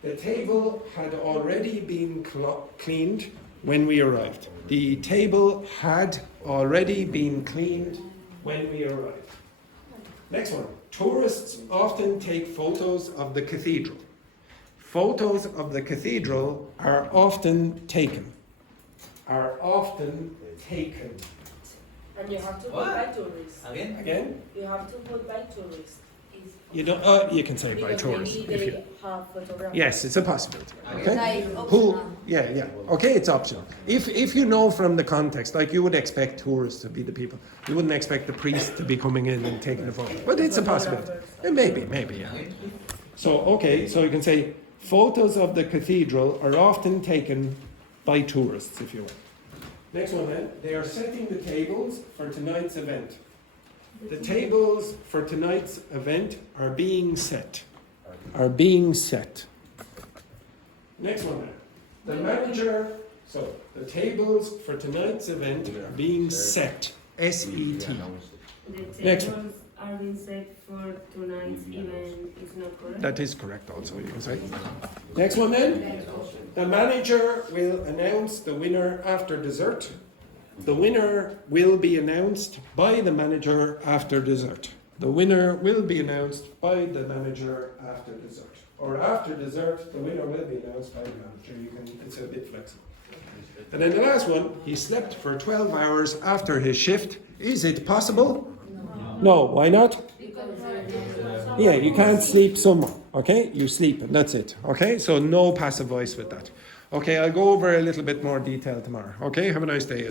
The table had already been cleaned when we arrived. The table had already been cleaned when we arrived. Next one. Tourists often take photos of the cathedral. Photos of the cathedral are often taken. Are often taken. And you have to put What? by tourists. Again? Again? You have to put by tourists. You don't. You can say by Because tourists maybe if you. they have photographers. Yes, it's a possibility. Okay. Like Who? optional. Yeah. Okay, it's optional. If you know from the context, like you would expect tourists to be the people, you wouldn't expect the priest to be coming in and taking the photo. But it's a possibility. Maybe, yeah. So so you can say photos of the cathedral are often taken by tourists, if you will. Next one then. They are setting the tables for tonight's event. The tables for tonight's event are being set. Are being set. Next one then. The manager, so the tables for tonight's event are being set. S-E-T. The Next tables are being set for tonight's event is not correct. That is correct also, you can say. Next one then. The manager will announce the winner after dessert. The winner will be announced by the manager after dessert. The winner will be announced by the manager after dessert. Or after dessert, the winner will be announced by the manager. It's a bit flexible. And then the last one, he slept for 12 hours after his shift. Is it possible? No. Why not? Yeah, you can't sleep somewhere. Okay, you sleep and that's it. Okay, so no passive voice with that. Okay, I'll go over a little bit more detail tomorrow. Okay, have a nice day,